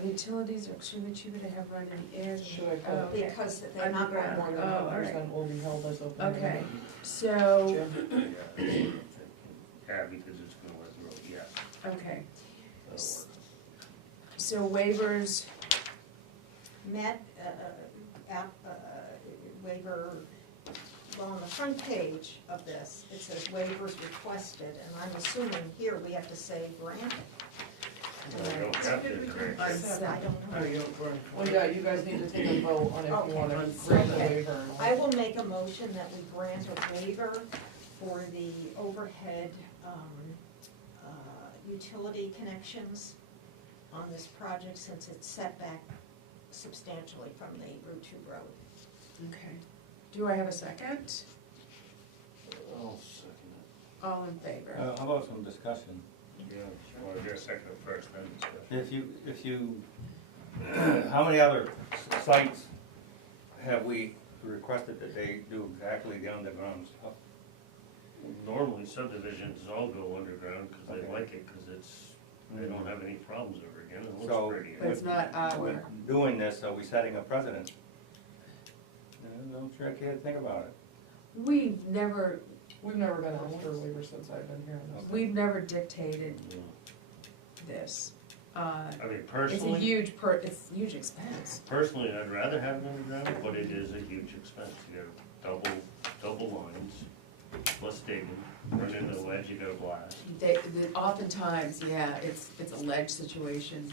Utilities are extremely cheaper to have run in air. Should I put- Oh, okay. because they're not going Underground. More than Oh, all right. 100% will be held as open. Okay, so, Jim? Yeah, because it's gonna let the road, yeah. okay, that'll work. so waivers, met, waivers waiver, well, on the front page of this, it says waivers requested, and I'm assuming here we have to say granted. Well, you don't have to, correct? On I site. don't know. Oh, you don't worry. Well, yeah, you guys need to take a vote on if Okay. you wanna grant the Okay. waiver. or not. I will make a motion that we grant a waiver for the overhead utility connections on this project since it's set back substantially from the Route 2 road. Okay. Do I have a second? I'll second All in favor? How about some discussion? it. Yeah, well, do a second first, then discussion. If you, how many other sites have we requested that they do exactly the underground stuff? Normally subdivisions all go underground because they Okay. like it, because they don't have any problems ever again, it So- looks pretty. But it's not our, With doing this, are we setting a precedent? Don't sure I care to think about it. we've never We've never been asked for a waiver since I've been here. We've never dictated Yeah. this. I mean, It's a personally, it's huge expense. personally, I'd rather have it underground, but it is a huge expense. You got double lines, plus digging, run into the ledge, you gotta blast. Oftentimes, yeah, it's a ledge situation.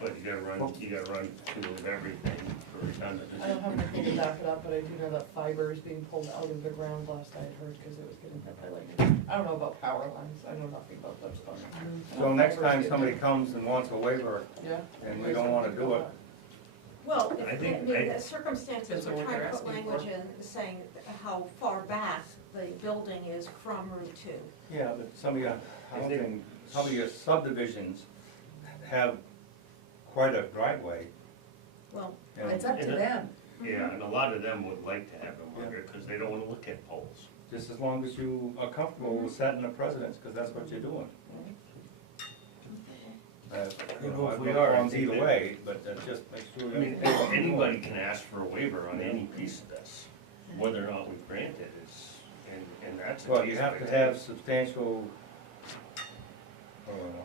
But you gotta run through everything for redundancy. I don't have anything to back it up, but I do know that fiber is being pulled out of the ground last I heard, because it was getting hit by lightning. I don't know about power lines, I know nothing about that stuff. So next time somebody comes and wants a waiver Yeah? and we don't wanna do it, Well, I I think- mean, the circumstances, Depends on we're what trying they're to put asking language for. in saying how far back the building is from Route 2. yeah, but some of your subdivisions have quite a driveway. Well, and It's up to them. Yeah, and a lot of them would like to have them under, because they don't wanna look at poles. Just as long as you are comfortable with setting a precedence, because that's what you're doing. You know, I've We got are, problems I think either that- way, but just make sure. I mean, anybody can ask for a waiver on any piece of this, whether or not we grant it is, and that's. a Well, you have to have case substantial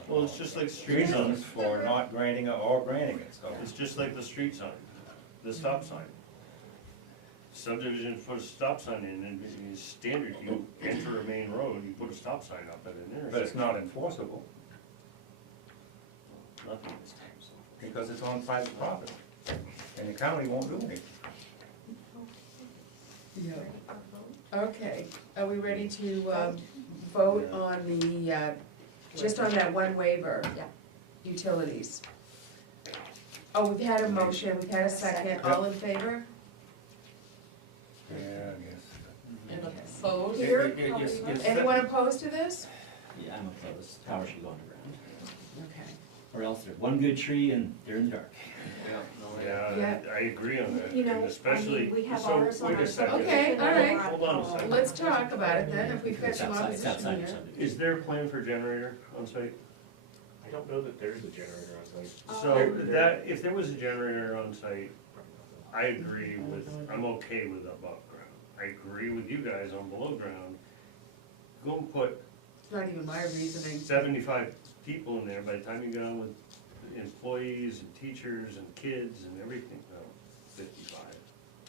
Well, it's just like street signs, reasons for not granting it or granting it, so. it's just like the street sign, the stop sign. Subdivision put a stop sign in, and it's standard, you enter a main road, you put a stop sign up at an intersection. But it's not enforceable, Nothing this time, so. because it's on private property, and the county won't do anything. Okay, are we ready to vote on the, just on that one waiver? Yeah. Utilities. Oh, we've had a motion, we've had a second, all in favor? Yeah, I guess. And opposed? Here, Anyone opposed to this? Yeah, I'm opposed, power should go underground, Okay. or else they're one good tree and they're in the dark. Yeah, I agree on that, You know, and I especially, mean, we have so, ours on wait our a second. Okay, all right. Hold on a second. Let's talk about it then, if we've got It's some outside, it's opposition outside your here. subdivision. Is there a plan for generator on site? I don't know that there is a generator on site. So that, if there was a generator on site, I agree with, I'm okay with above ground. I agree with you guys on below ground. Go and put It's not even my reasoning. 75 people in there, by the time you get on with employees and teachers and kids and everything, no, 55.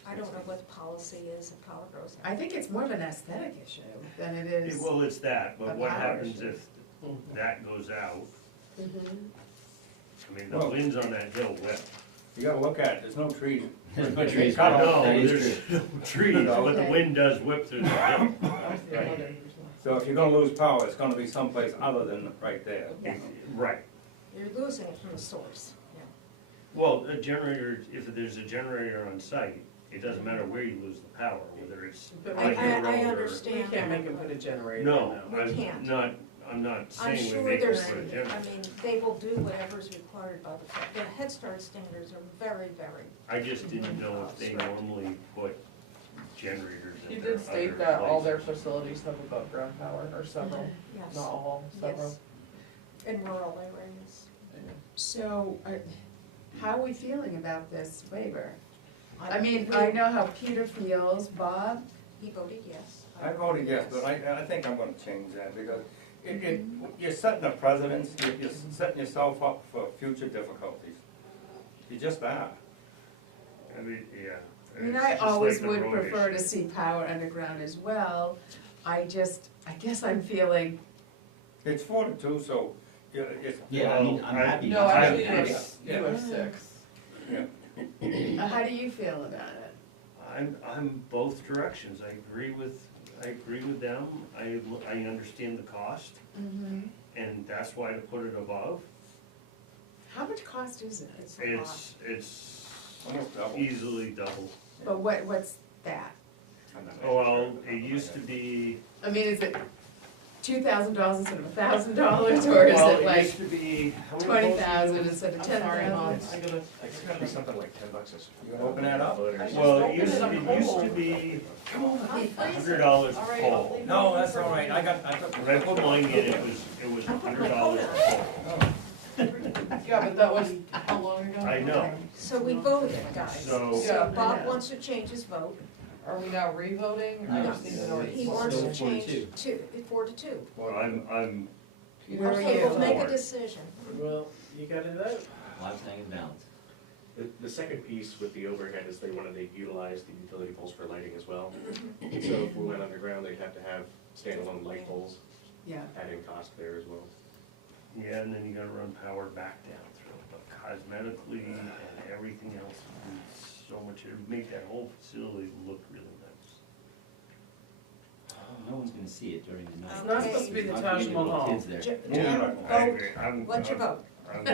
I don't know what the policy is if power goes out. I think it's more of an aesthetic issue than it is. Well, it's that, A but what power happens issue. if that goes out? Mhm. I mean, the Well- winds on that hill whip. You gotta look at it, there's no trees. There's no trees. Cut off. No, That is there's true. no trees, but the Okay. wind does whip through the hill. That was the Right. other. So if you're gonna lose power, it's gonna be someplace other than right there. Yeah. Right. You're losing it from the source, yeah. Well, a generator, if there's a generator on site, it doesn't matter where you lose the power, whether it's But on we your I road or. We understand. can't make them put a generator in No, now. We can't. I'm not I'm saying we sure make them there's, put a I generator. mean, they will do whatever's required by the Head Start standards are very, very, I just didn't know if they normally put generators He in their did state other that all their places. facilities have above ground power, or several, yes, not all, several. yes. In rural areas. So, how are we feeling about this waiver? I mean, I know how Peter feels, Bob, He voted yes. I voted yes, but I think I'm gonna change that, because you're setting a precedence, you're setting yourself up for future difficulties. You just are. mean, yeah. I mean, It's I just always like the would road prefer to issue. see power underground as well. I guess I'm feeling, It's 4 to 2, so, yeah, it's. Yeah, I mean, I'm Well, happy. No, actually, you I'm- have, you have six. how do you feel about it? I'm both directions, I agree with them, I understand the cost, Mm-hmm. and that's why I put it above. How much cost is it? It's a lot. It's Almost double. easily double. But what's that? I'm not Oh, well, sure. it used to be, I mean, is it $2,000 instead of $1,000, or is well, it it like used to be, how many 20,000 poles instead of I'm sorry, Mom, 10,000? I gotta. It's gonna be something like $10 a. You gonna open that up? I just Well, opened it used it, to I'm be, cold. $100 All a right, I'll pole. leave it No, open that's for all right, I took. When I put mine in, it was $100 a pole. Yeah, but that was how long ago? I know, So we voted, guys. so, Yeah. So Bob wants to change his vote. Are we now re-voting? I just need to know. He what wants we're to doing. change to 4 to 2. well, I'm, Where are Okay, you? we'll make a Board. decision. Well, you gotta vote. Last thing is balance. The second piece with the overhead is they wanted to utilize the utility poles for lighting as well. Mm-hmm. So if we went underground, they'd have to have standalone light poles, Yeah. adding cost there as well. yeah, and then you gotta run power back down through it, but cosmetically and everything else, it's so much, it would make that whole facility look really nice. No one's gonna see it during the night. It's not supposed to be the Not Taj gonna be little Mahal. kids there. J- Yeah, Jim, I vote. agree, What's your vote? I'm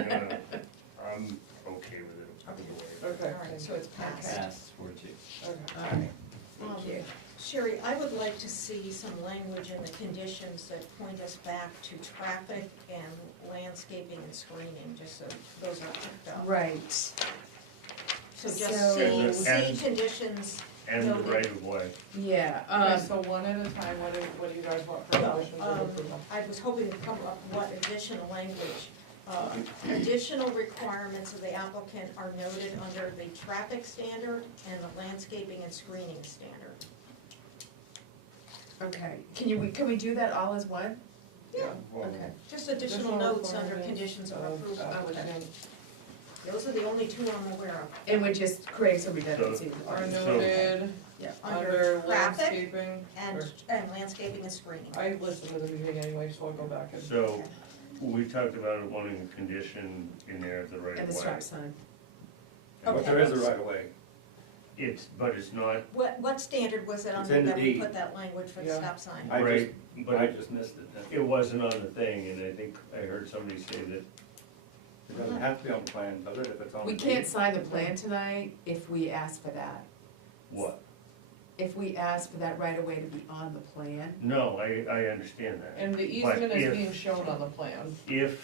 okay with it. Okay. Okay. All right, so it's passed. Pass 4-2. Okay. All right, thank you. Sherry, I would like to see some language in the conditions that point us back to traffic and landscaping and screening, just so those are picked up. Right. So So- just see And- conditions. And the Noted. right of way. Yeah, Okay, so one at a time, what do you guys want for Well, conditions of approval? I was hoping to come up with what additional language. Additional requirements of the applicant are noted under the traffic standard and the landscaping and screening standard. okay. Can we do that all as one? Yeah. Okay. Just additional notes under conditions of approval. Applicant Those are the only two I'm aware of. And we just create some redundancy. are So- noted Yeah. under traffic landscaping. and landscaping and screening. I listened to the meeting anyway, so I'll go back and. So, we talked about wanting a condition in there of the right And the of way. stop sign. But there is a right of way. But it's not, What standard was it It's under in the that we deed. put that language for the Yeah. stop sign? I right, just, but I it, just missed it. That's- it wasn't on the thing, and I think I heard somebody say that, It doesn't have to be on the plan, does it, if it's on the We deed? can't sign the plan tonight if we ask for that. what? If we ask for that right of way to be on the plan. No, I understand that. And the But easement is if- being shown on the plan. If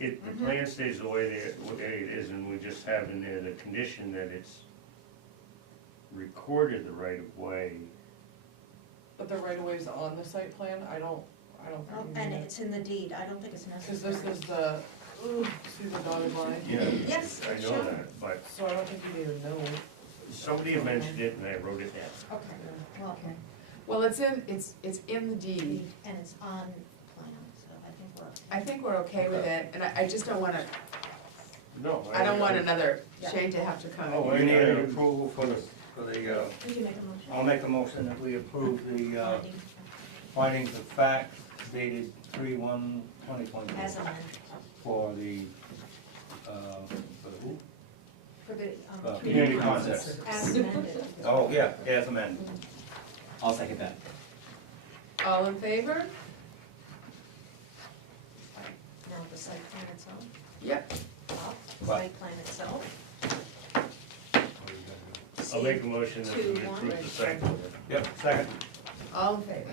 the plan stays the way it is, and we just have in there the condition that it's recorded the right of way, But the right of way is on the site plan, I don't think Oh, we and need it. it's in the deed, I don't think it's Cause necessary. this is the, see the dotted line? yeah, Yes, I it's know shown. that, but So I don't think you need to know. somebody had mentioned it and I wrote it down. Okay, well, Well, it's in the deed. and it's on plan, so I think we're. I think we're okay with it, and I just don't wanna, No. I don't want another Yeah. Shane to have to come. Oh, We need an approval for the, Did you make a motion? I'll make a motion that we approve the Finding findings of fact dated 3/1/2020 As amended, for the who? for the, Community concepts. As amended. Oh, yeah, as amended. I'll second that. All in favor? Now the site plan itself, Yep. the What? site plan itself. I'll make a motion that we C2, approve the 1. site plan. Yep, second. All in favor?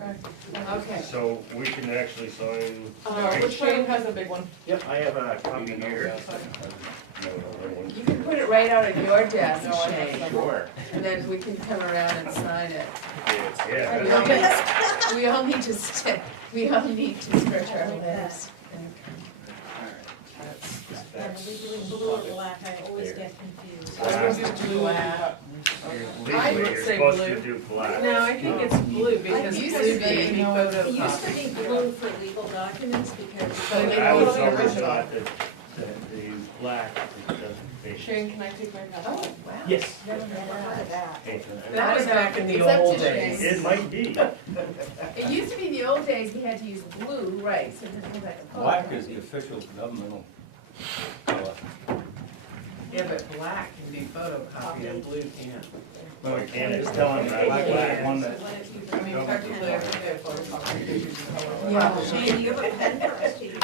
Okay. Okay. So we can actually sign. No, Shane has a big one. Yep, I have a copy here. No, no, no, You can put it right out at your desk, No, I have Shane, some. Sure. and then we can come around and sign it. Yeah, We all need, we all need to we all need to stretch our legs. And are we doing blue or black? I always get confused. I was gonna do blue. Black. I legally, would you're say supposed to blue. do black. No, I think it's blue because It used blue to be, can be you know, It used to photocopied. be blue for legal documents because. But I was the always original. thought that the black doesn't spaces. Shane, can I take my pen? Oh, wow. Yes. Never heard of that. Okay. That was back in the It's up to old Shane. days. It might be. It used to be the old days, we had to use blue, right, so then we had to. Black is the official governmental color. Yeah, but black can be photocopied and blue can't. No, I can't, just tell him that. Black one that, I mean, technically, I think they have photocopies. Yeah. Shane, you have a pen for us to use?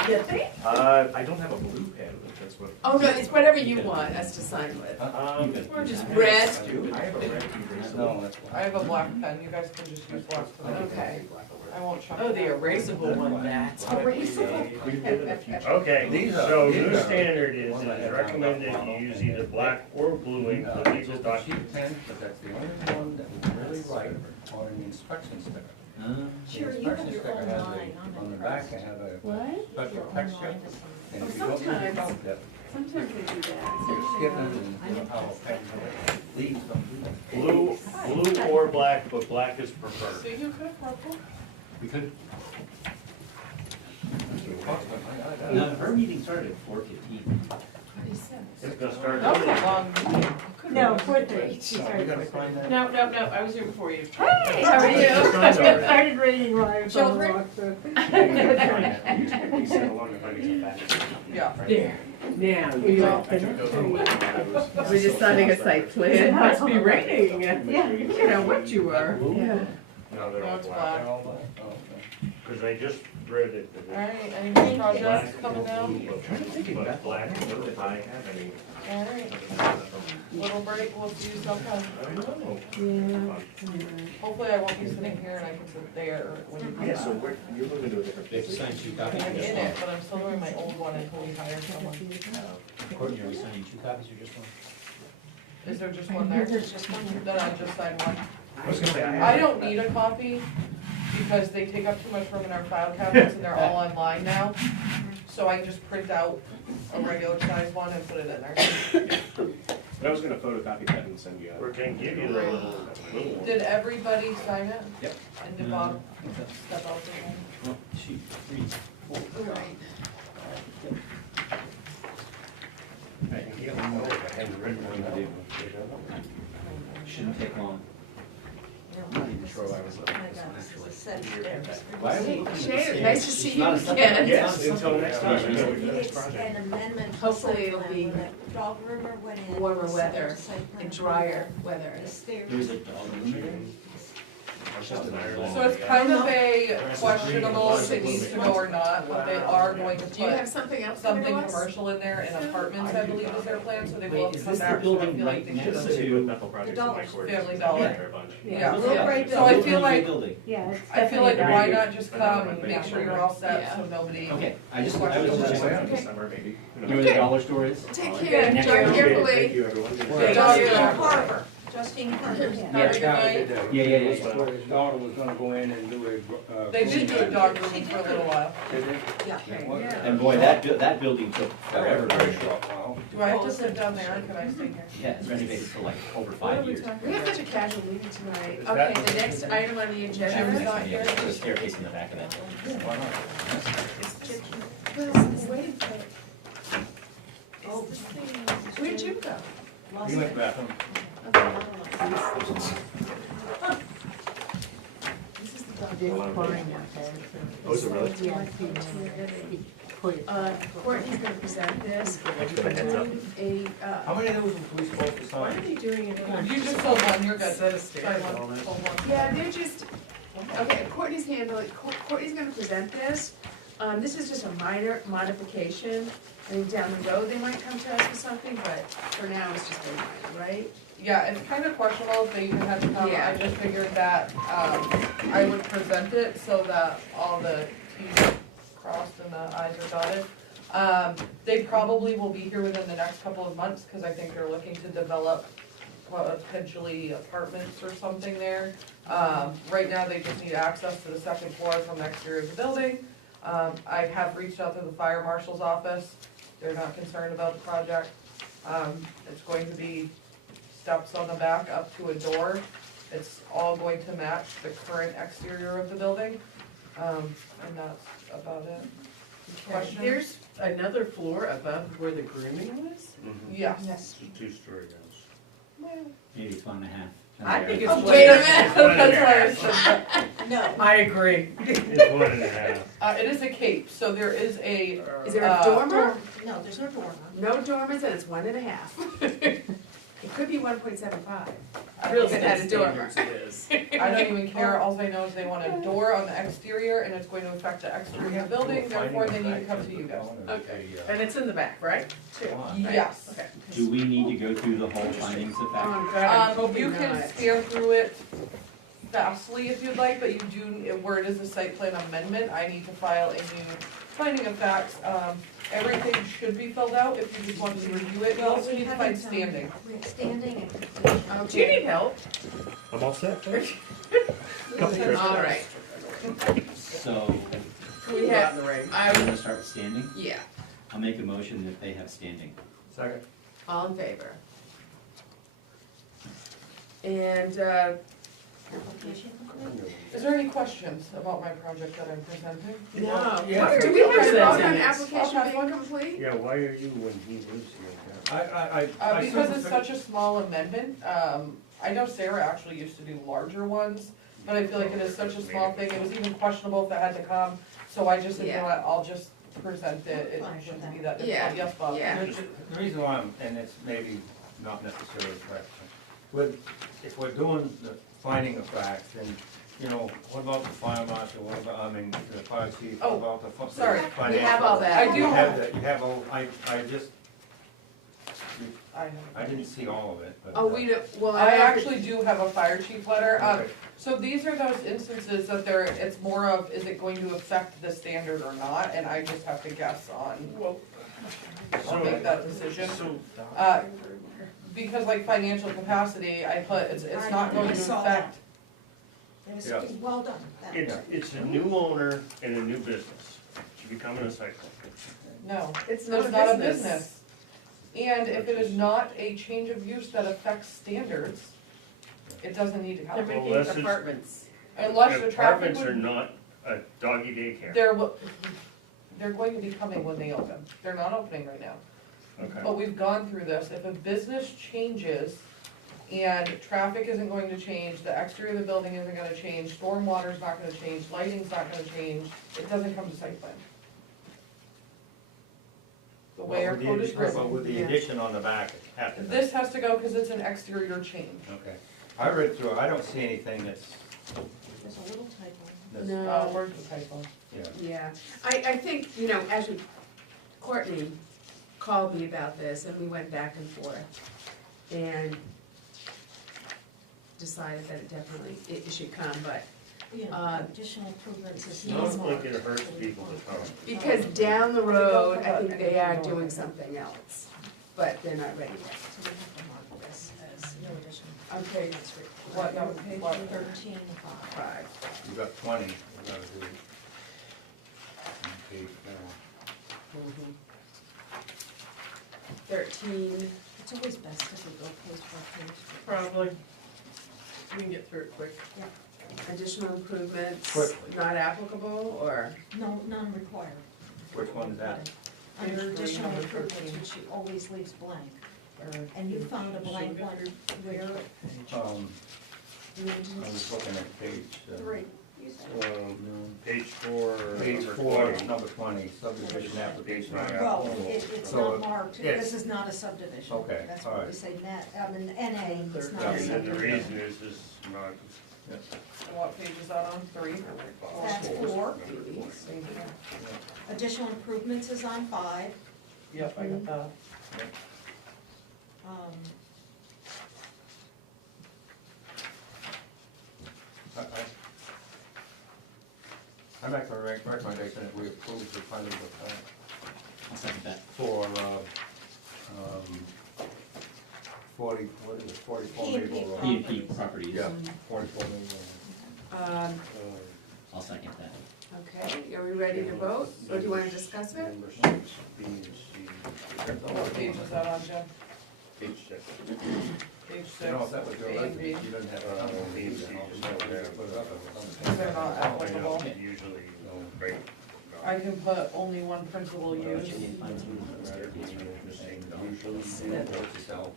I don't have a blue pen, if that's what. Oh, no, it's whatever you want us to sign with. Or just red. I have a red eraser. no, that's one. I have a black pen, you guys can just use black for that. Okay. I won't chuck. Oh, the erasable one, that's. We did it in the future. Okay, These are- so these new are- standard is recommended you use either black or blue ink for legal documents. Cheap pen, but that's the only one that will really write on an inspection sticker. The Sure, you have inspection your sticker own has line a, on on the it. back, I have a What? special texture. And Oh, if you don't use sometimes. it, that Sometimes they do that. you're skipping and you know how a pen leaves them. Blue or black, but black is preferred. See, you could purple. We could. No, her meeting started at 4:15. It's gonna start. That was a long meeting. No, 4:30. She We started gotta 4:30. find that. No, no, no, I was here before you. Hey, how are It's you? done already. Started reading while I was on the Children? walk, so. We sent along if I need some fact. Yeah. There, now We you all all. finished. We're just signing a site plan. It must be raining. Yeah. You know what you are. Yeah. No, they're No, all it's black, black. They're all black. Oh, okay. because I just read it. that Alright, any more it's projects black coming or down? blue, but black is If I have any. Alright, little break, we'll see you sometime. I don't know. Hopefully I won't be sitting here and I can sit there when you come Yeah, so back. you're moving to a different They have to place. sign two copies I'm or in just it, one? but I'm still doing my old one until we hire someone. Courtney, are we signing two copies or just one? Is there just one there? There's just one. Then I just signed one. I was gonna say, I don't need a copy because they take up too much room in our file cabinets and they're all online now. So I just print out a regular size one and put it in there. But I was gonna photocopy that and send you. Or can give you the little one. Did everybody sign it? Yep. And did Bob step out there? Well, she, three, four. Right. I can get one more, I haven't written one down. Shouldn't take long. I'm not even sure why I was. Oh my God, this is a set of stairs. Why are we? Shane, nice to see It's you not a again. Yes, until next time. I know we've got this It's project. an amendment. to Hopefully site it'll plan be where the dog groomer went in. warmer set weather up site plan and drier weather. The stairs. There's a dog in there. It's just an Ireland. So it's kind of a questionable if it needs to go or not, but they are going to Do you have put something else for something us? commercial in there and apartments, I believe is their plan, so they will Wait, have is to this come the back, so I building feel like right they next should. Just have- to do with Bethel projects in my Dollars. court. Family Dollar. They're a bunch. Yeah, Little gray so I feel like, Building. Yeah, it's I feel like definitely why better. not just come and make sure you're all set, so nobody. Okay, I was Just just, like this summer, maybe. Who you know knows? where the dollar store is? Take Good. care, Thank drive you. Thank carefully. you, everyone. Thank Justine you. Carver, Justine Carver. Have a good night. Yeah, yeah, yeah. That's where his daughter was gonna go in and do a. They did do a dog grooming for a little while. Did they? Yeah. What? Yeah. And boy, that building took forever. Very short while. Do I have to sit down there, or can I stay here? Yeah, it's renovated for like over What are 5 we years. talking We have about? such a casual meeting tonight. Is Okay, that- the next item on the Jim's agenda. not here. There's a staircase in the back of that. Why not? Was waiting for. Oh, Where'd Jim go? He went bathroom. This is the dog. They're fine out there, so. Oh, is it really? Yeah, if you want to speak, please. Courtney's gonna present this. Thanks for the heads up. How many of those was we supposed to Why are sign? they doing it? You just sold one, you're good. Set of stairs Sign on one, it. hold one. Yeah, they're just, okay, Courtney's handling, Courtney's gonna present this. This is just a minor modification. I think down the road, they might come to us with something, but for now, it's just very minor, right? Yeah, it's kind of questionable if they even had to come, Yeah. I just figured that, I would present it so that all the Ts crossed and the Is are dotted. They probably will be here within the next couple of months, cause I think they're looking to develop, potentially apartments or something there. Right now, they just need access to the second floor from the exterior of the building. I have reached out to the fire marshal's office, they're not concerned about the project. It's going to be steps on the back up to a door. It's all going to match the current exterior of the building. And that's about it. Question? There's, another floor above where the grooming was? Yes. Yes. It's a two-story house. Maybe it's 1.5. I think it's. Oh, one wait a and half. minute, that's why I said that. No, I agree. It's 1.5. It is a cape, so there is a, Is there a dormer? no, there's no dormer. No dormers, and it's 1.5. It could be 1.75. Real If it had a estate dormer. standards it is. I don't even care, all I know is they want a door on the exterior and it's going to affect the exterior of the building, therefore they need to come to you guys. Okay, and it's in the back, right? Too. Yes. Okay. Do we need to go through the whole findings of fact? Oh, God, I'm You hoping can not. scan through it fastly if you'd like, but you do, where it is a site plan amendment, I need to file a new finding of facts. Everything should be filled out if you just want to review it, you also need to find standing. Standing and completion. Do you need help? I'm all set. All right. So, We have, we're I, gonna start with standing. yeah, I'll make a motion that they have standing. Second. all in favor. And, Application complete? Is there any questions about my project that I'm presenting? no, Yeah. What, do we have to Okay, vote on then. application Okay. being complete? Yeah, why are you when he lives here? I Because it's such a small amendment, I know Sarah actually used to do larger ones, but I feel like it is such a small thing, it was even questionable if that had to come, so I just said, you know what, I'll just present it, it Fine with shouldn't be that. that Yeah. difficult, yes, Bob? Yeah. The reason why I'm, and it's maybe not necessarily correct, but if we're doing the finding of facts, then, you know, what about the fire marshal, what about, I mean, the fire chief, what Oh, about the sorry. financial? We have all that. I do You have have, that, you have all, I just, I know. I didn't see all of it, but. Oh, we don't, well, I I actually do have a fire chief letter, Okay. so these are those instances that there, it's more of, is it going to affect the standard or not, and I just have to guess on, I'll make that decision. So, Because like financial capacity, I put, it's not going to I saw affect, It was, Yeah. well done. That- it's a new owner and a new business. She's becoming a cycle. no, It's not there's a not a business. business. And if it is not a change of use that affects standards, it doesn't need to They're come. making Unless it's- apartments. Unless the traffic Apartments are would, not a doggy daycare. they're going to be coming when they open, they're not opening right now. Okay. But we've gone through this, if a business changes and traffic isn't going to change, the exterior of the building isn't gonna change, stormwater's not gonna change, lighting's not gonna change, it doesn't come to site plan. The way our code is But written, with the addition on the back, it has to. this has to go because it's an exterior change. Okay. I read through it, I don't see anything that's, There's a little typo. that's, No. Where's the typo? yeah. Yeah, I think, you know, as we, Courtney called me about this, and we went back and forth, and decided that it definitely, it should come, but, Yeah, additional improvements is It's not not like marked. it hurts people to come. because down the road, I think they are doing something else, but they're not ready yet. So we have to mark this as no additional. Okay, That's right. What, no, Page what? 13.5. 5. You got 20, you gotta do. On page 4. 13, It's always best if we go page by page. Probably. We can get through it quick. additional improvements Quick. not applicable, or? No, none required. Which one is that? Under Page three, additional number improvements, 13. which she always leaves blank. And you found a blank one where, I was looking at page. 3. Page 4, Page number 4, 20. number 20, subdivision application. Well, it's So not marked, it's- this is not a subdivision. Okay, That's all what we right. say, NA, it's not Yeah, a And then the subdivision. reason is this is not. What page is that on? 3? That's 4. Thank you. Additional improvements is on 5. Yep, I got that. Um, I make a recommendation that we approve the findings of fact I'll second that. for, 40, what is it, 44 P&P Maple Road. P&P properties. Yeah, 44 Maple Road. I'll second that. Okay, are we ready to vote, or do you wanna discuss it? Number 6, B and C. So what page is that on, Jim? Page 6. Page 6? You know, if that was your A and residence, B. you didn't have to come B and C, just go there. Put it up or something. They're not applicable. Usually, break. I can put only one principal use. Usually you don't Note to self.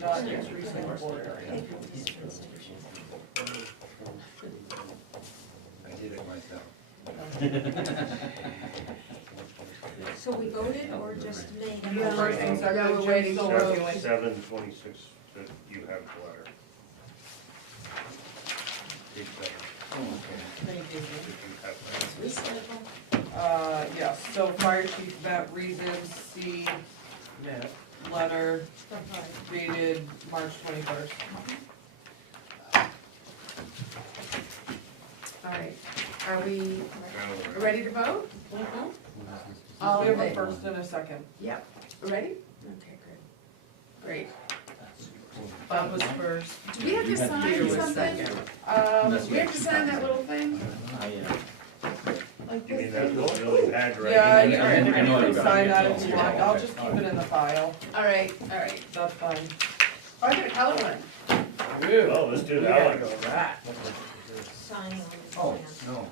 Not use reasonable area. I did it myself. So we voted or just made a Yeah. First and motion? second, No, we're Jim's waiting still for- reviewing. 7/26 that you have the letter. Page 7, if you have that. Yes, so fire chief Matt Reason, C, letter dated March 21st. All right, are we Now, ready to vote? All We in have a favor? first and a second. Yep, ready? Okay, great. Great. Bob was first. Do we have to You have to sign Peter was something? second. Do we have to sign that little thing? Like You mean this that's thing? what Lily had right? Yeah, in you there? can, I know you you can got sign it. that if you want, I'll just keep it in the file, All right, that's fine. Oh, I got a color one. Oh, let's do that one. Signing on the Oh, plan. no,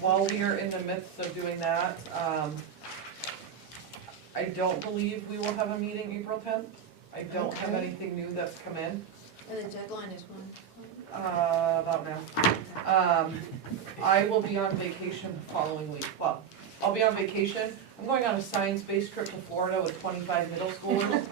While we are in the midst of doing that, I don't believe we will have a meeting April 10th. I don't have Okay. anything new that's come in, And the deadline is when? about now. I will be on vacation the following week, well, I'll be on vacation. I'm going on a science-based trip to Florida with 25 middle schoolers.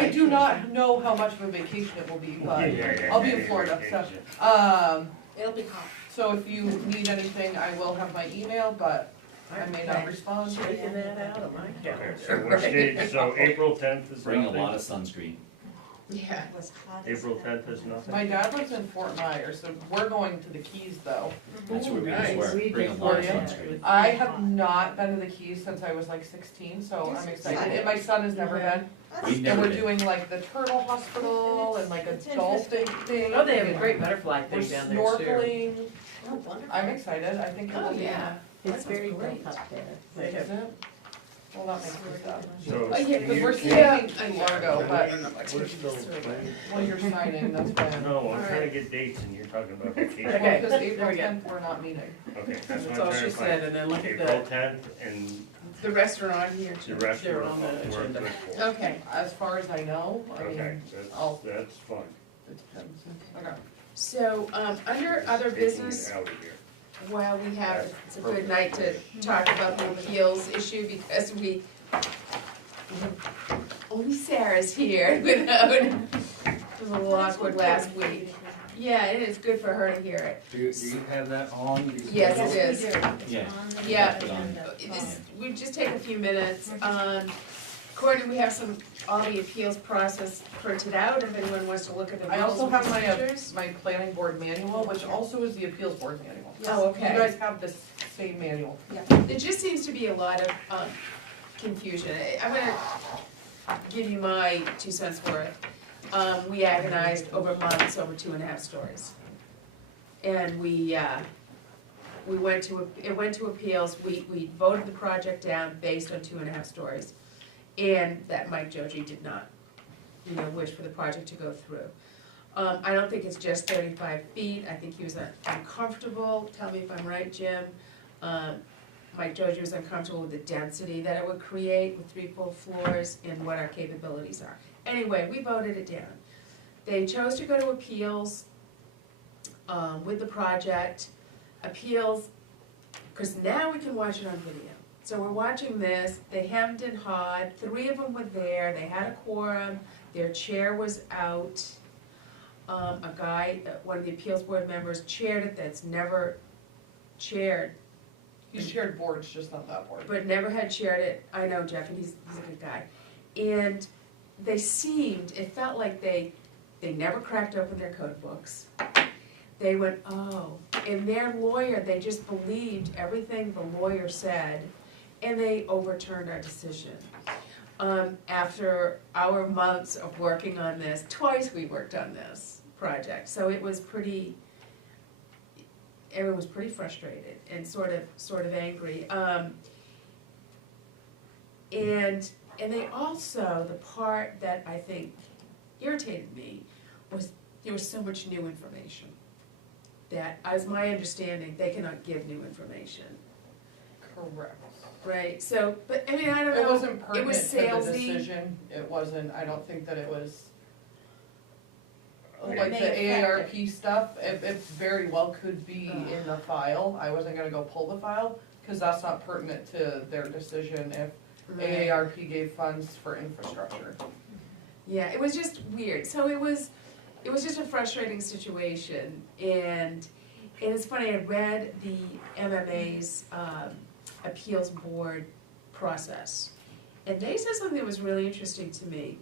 I do not know how much of a vacation it will be, but I'll be in Florida, so. It'll be hot. So if you need anything, I will have my email, but I may not respond. Taking that out of my Okay, calendar. so we're staged, so April 10th is Bring a nothing? lot of sunscreen. Yeah. It was hot as April heck. 10th is nothing? My dad lives in Fort Myers, so we're going to the Keys though. That's where we Nice. swear, We bring a did lot of Florida. sunscreen. I have not been to the Keys since I was like 16, so I'm excited. And my son has never been. We've And never we're been. doing like the turtle hospital and like a It's dolphin thing. Oh, they have a great butterfly We're thing down there too. snorkeling. Oh, wonderful. I'm excited. I think Oh, it'll be. yeah. It's That very sounds built great. up there. They Is have, it? Well, that makes me sad. So, Oh, yeah, Because we're you- staying in Largo, but We're still planning. when you're signing, that's fine. No, I'm trying to Alright. get dates and you're talking about vacation. Well, Okay, because there April we go. 10th, we're not meeting. Okay, that's that's what all I'm she trying to said, find. and then look at April the, 10th and The restaurant here the too. rest They're we're on the we're agenda. good for. Okay, As far as I know, I Okay, mean, I'll- that's fine. it depends. Okay. so, under other Taking it business, out of here. well, we have, it's a good night to talk about the appeals issue because only Sarah's here without, it was a little awkward last week. Yeah, it is good for her to hear it. Do you have that on? the Yes, schedule? it is. Yes, we do. It's Yeah. on the Yeah. agenda. This, we just take a few minutes. Courtney, we have all the appeals process printed out, if anyone wants to look at the I rules also and have procedures. my planning board manual, which also is the appeals board manual. Oh, You okay. guys have this same manual. There just seems to be a lot of confusion. I'm gonna give you my 2 cents worth. We agonized over months over 2.5 stories. And it went to appeals, we voted the project down based on 2.5 stories. And that Mike Joji did not, wish for the project to go through. I don't think it's just 35 feet, I think he was uncomfortable, tell me if I'm right, Jim. Mike Joji was uncomfortable with the density that it would create with 3 full floors and what our capabilities are. Anyway, we voted it down. They chose to go to appeals with the project. Appeals, because now we can watch it on video. So we're watching this, they hemmed and hawed, 3 of them were there, they had a quorum, their chair was out. A guy, one of the appeals board members chaired it that's never chaired, He's shared boards, just not that board. but never had chaired it. I know Jeff, and he's a good guy. And they it felt like they never cracked open their code books. They went, oh, and their lawyer, they just believed everything the lawyer said, and they overturned our decision. After our months of working on this, twice we worked on this project, so it was everyone was pretty frustrated and sort of angry. And they also, the part that I think irritated me was there was so much new information that, as my understanding, they cannot give new information, Correct. right? So, but, I mean, I don't know. It wasn't It pertinent was to the salesy. decision, it wasn't, I don't think that it was, Or it like may the affect AARP stuff, it very well could be in the file, I wasn't gonna go pull the file, cause that's not pertinent to their decision if Right. AARP gave funds for infrastructure. Yeah, it was just weird, so it was just a frustrating situation, and it's funny, I read the MMA's, appeals board process, and they said something that was really interesting to me.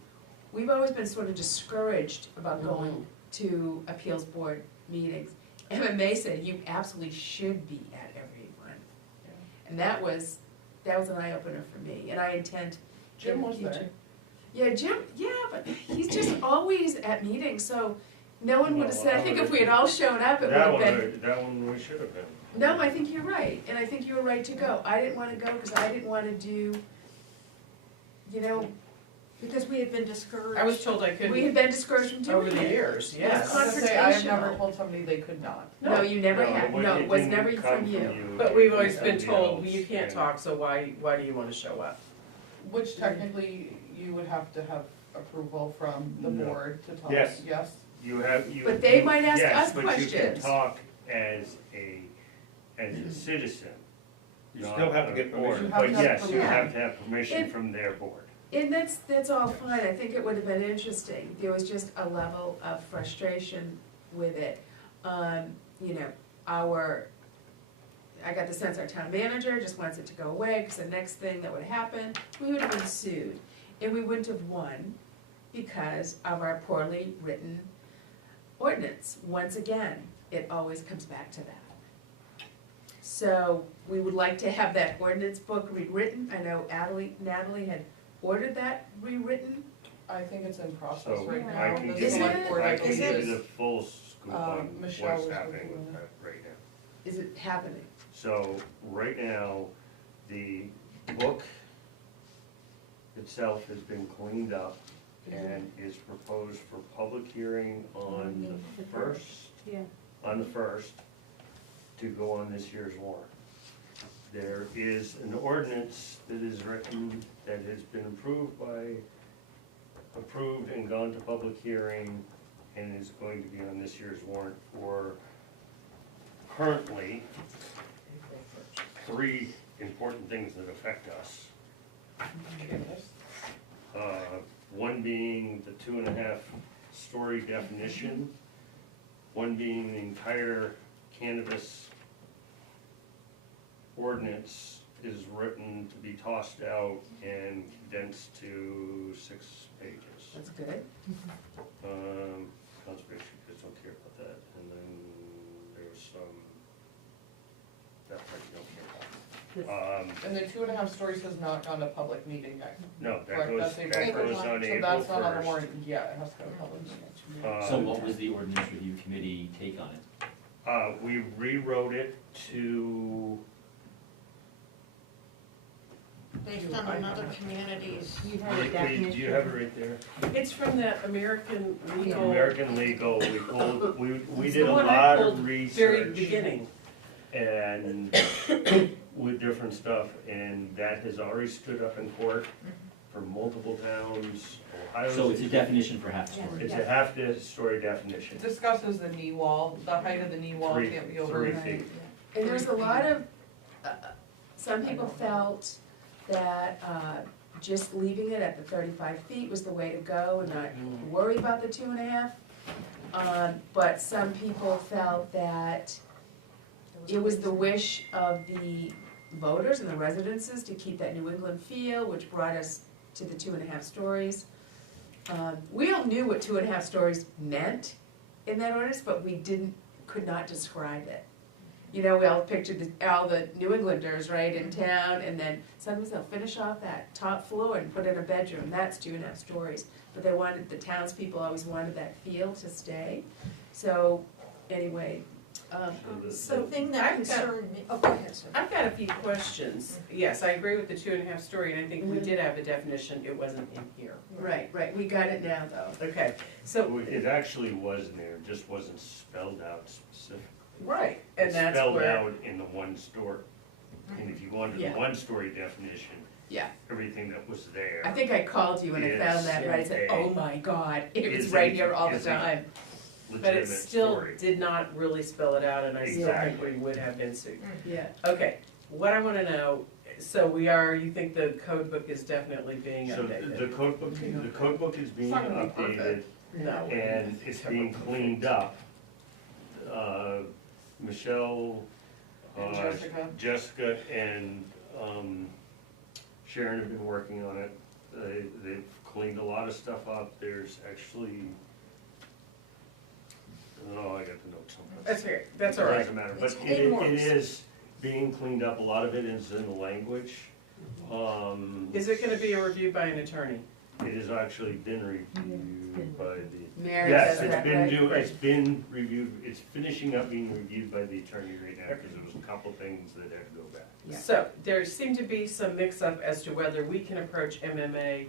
We've always been sort of discouraged about going to appeals board meetings. MMA said you absolutely should be at every one. And that was an eye-opener for me, and I intend. Jim in the was there. future- Yeah, Jim, yeah, but he's just always at meetings, so no one would have said, I think if we had all shown up, it would have been. That one we should have been. No, I think you're right, and I think you were right to go. I didn't wanna go, cause I didn't wanna do, you know, Because we had been discouraged. I was told I we couldn't had been discouraged from over doing the it. years, Yes. yes. I was gonna say, I have never Confrontational. told somebody they could not. No, you never No, had, it no, it was didn't never come from you. But we've always it been was told, somebody you else, can't and- talk, so why do you wanna show up? Which technically, you would have to have approval from the No. board to talk, Yes. yes? You have, you. But they might ask yes, us but you can questions. talk as a citizen. You not still have to a get board. permission. You have But to have yes, you permission. have to have permission It- from their board. And that's all fine, I think it would have been interesting, there was just a level of frustration with it. You know, I got the sense our town manager just wants it to go away, cause the next thing that would happen, we would have been sued. And we wouldn't have won because of our poorly written ordinance. Once again, it always comes back to that. So, we would like to have that ordinance book rewritten, I know Natalie had ordered that rewritten. I think it's in process So right I now. can The give Is you, select it? board, I can Is give it? you the full scoop on Michelle what's was happening working with on that right now. Is it happening? So, right now, the book itself has been cleaned up and is proposed for public hearing on the first, Yeah. to go on this year's warrant. There is an ordinance that is written, that has been approved and gone to public hearing, and is going to be on this year's warrant for currently 3 important things that affect us. One being the 2.5-story definition, one being the entire cannabis ordinance is written to be tossed out and condensed to 6 pages. That's good. Conservation, kids don't care about that, and then there's some, that part you don't care about. And the 2.5 stories has not gone to public meeting yet. No, that Correct, goes, that's that April goes 1st. on So April that's not on the 1st. warrant yet, it has to go to public meeting. So what was the ordinance review committee take on it? We rewrote it to, Based on another community's. You have a definition. do you have it right there? It's from that American legal. American Legal, we pulled, we It's did the a one I lot pulled of Very research beginning. and with different stuff, and that has already stood up in court for multiple towns. Ohio's- So it's a definition for half story. It's a half-story definition. It discusses the knee wall, the height of the knee wall can't be over. 3 feet. And there's a lot of, some people felt that just leaving it at the 35 feet was the way to go and not worry about the 2.5. But some people felt that it was the wish of the voters and the residences to keep that New England feel, which brought us to the 2.5 stories. We all knew what 2.5 stories meant in that ordinance, but we could not describe it. You know, we all pictured all the New Englanders, right, in town, and then sometimes they'll finish off that top floor and put in a bedroom, that's 2.5 stories. But the townspeople always wanted that feel to stay. So, anyway, So The thing that I've got- concerned me, oh, go ahead, sir. I've got a few questions. Yes, I agree with the 2.5 story, and I think we did have a definition, it wasn't in here. Right, we got it now, though. Okay, so, It actually was in there, just wasn't spelled out specifically. right, and It's that's spelled where, out in the one story. And if you wanted the Yeah. one story definition, Yeah. everything that was there. I think I called you and I found that, right, I said, oh my God, it was right here all the time. but it legitimate still story. did not really spell it out, and I still think we would have been sued. Yeah. Okay, what I wanna know, so you think the code book is definitely being So updated? the code book is being not gonna be updated perfect. No. and it's being cleaned up. Michelle, And Jessica. Jessica and Sharon have been working on it. They've cleaned a lot of stuff up. There's actually, oh, I got the notes on That's fair, that's all It right. doesn't matter, but It's it in works. is being cleaned up. A lot of it is in the language. Is it gonna be a review by an attorney? It has actually been reviewed by the, Mary yes, says it's that, been right? due, it's been reviewed, it's finishing up being reviewed by the attorney right now, because there was a couple things that had to go back. Yeah. So, there seemed to be some mix-up as to whether we can approach MMA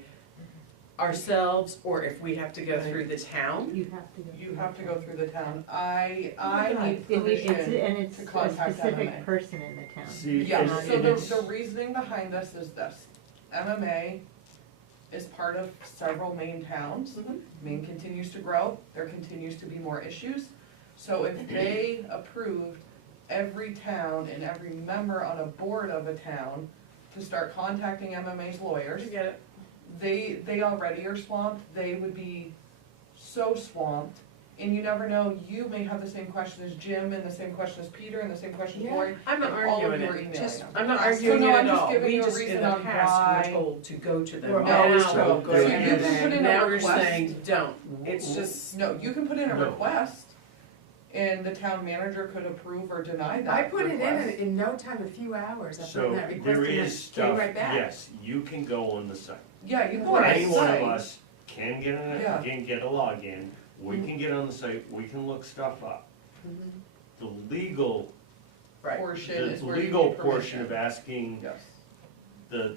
ourselves, or if we have to go through the town. You have to go. You have to go through the town. I need And permission it's to a contact specific MMA. person in the town. See, Yeah, and- so and the it's- reasoning behind this is this. MMA is part of several Maine towns. Mhm. Maine continues to grow, there continues to be more issues. So if they approved every town and every member on a board of a town to start contacting MMA's lawyers, You get it? they already are swamped, they would be so swamped. And you never know, you may have the same question as Jim, and the same question as Peter, and the same question as Yeah. Lori. I'm not and all of arguing you are it. emailing Just- them. I'm not So arguing no, it I'm at just all. giving We you a just, in reason the on past, why- we were told to go to them. We're Now always we're told, go to to So you can MMA. put in a Now we're request. saying, don't. It's just, No, you can put in a No. request, and the town manager could approve or deny that I put it request. in no time, a few hours, I put So in that request there and is it stuff, came right back. yes, you can go on the site. Yeah, you can go on the Any one of site. us can get Yeah. can get a login, we can get on the site, we can look stuff up. Mhm. The legal, right. Portion the is where you legal need portion permission. of asking Yes. their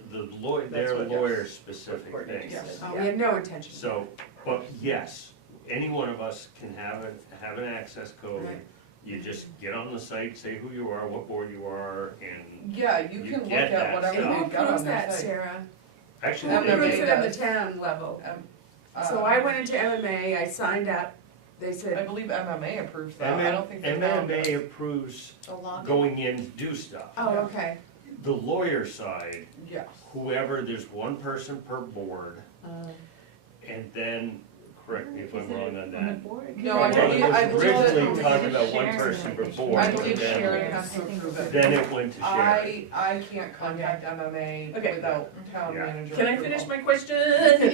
That's what- lawyer specific Courtney things. said. Yes. Oh, we had no intention. So, but yes, any one of us can have an access code. Right. You just get on the site, say who you are, what board you are, and Yeah, you You can look get at that whatever And who they've got on approves their that, site. Sarah? Who actually. MMA approves it at the does. town level? Um, So I went into MMA, I signed up, they I said, believe MMA approves that, I don't think the town MMA does. approves The login. going in to do stuff. oh, okay. The lawyer side, Yes. whoever, there's one person per board, and then, correct me if I'm wrong on that. No, I Well, believe- it was I believe originally that- talking about one person per board, I but believe then- Sharon has to approve it. Then it went to Sharon. I can't contact MMA Okay. without town Yeah. manager Can I approval. finish my question?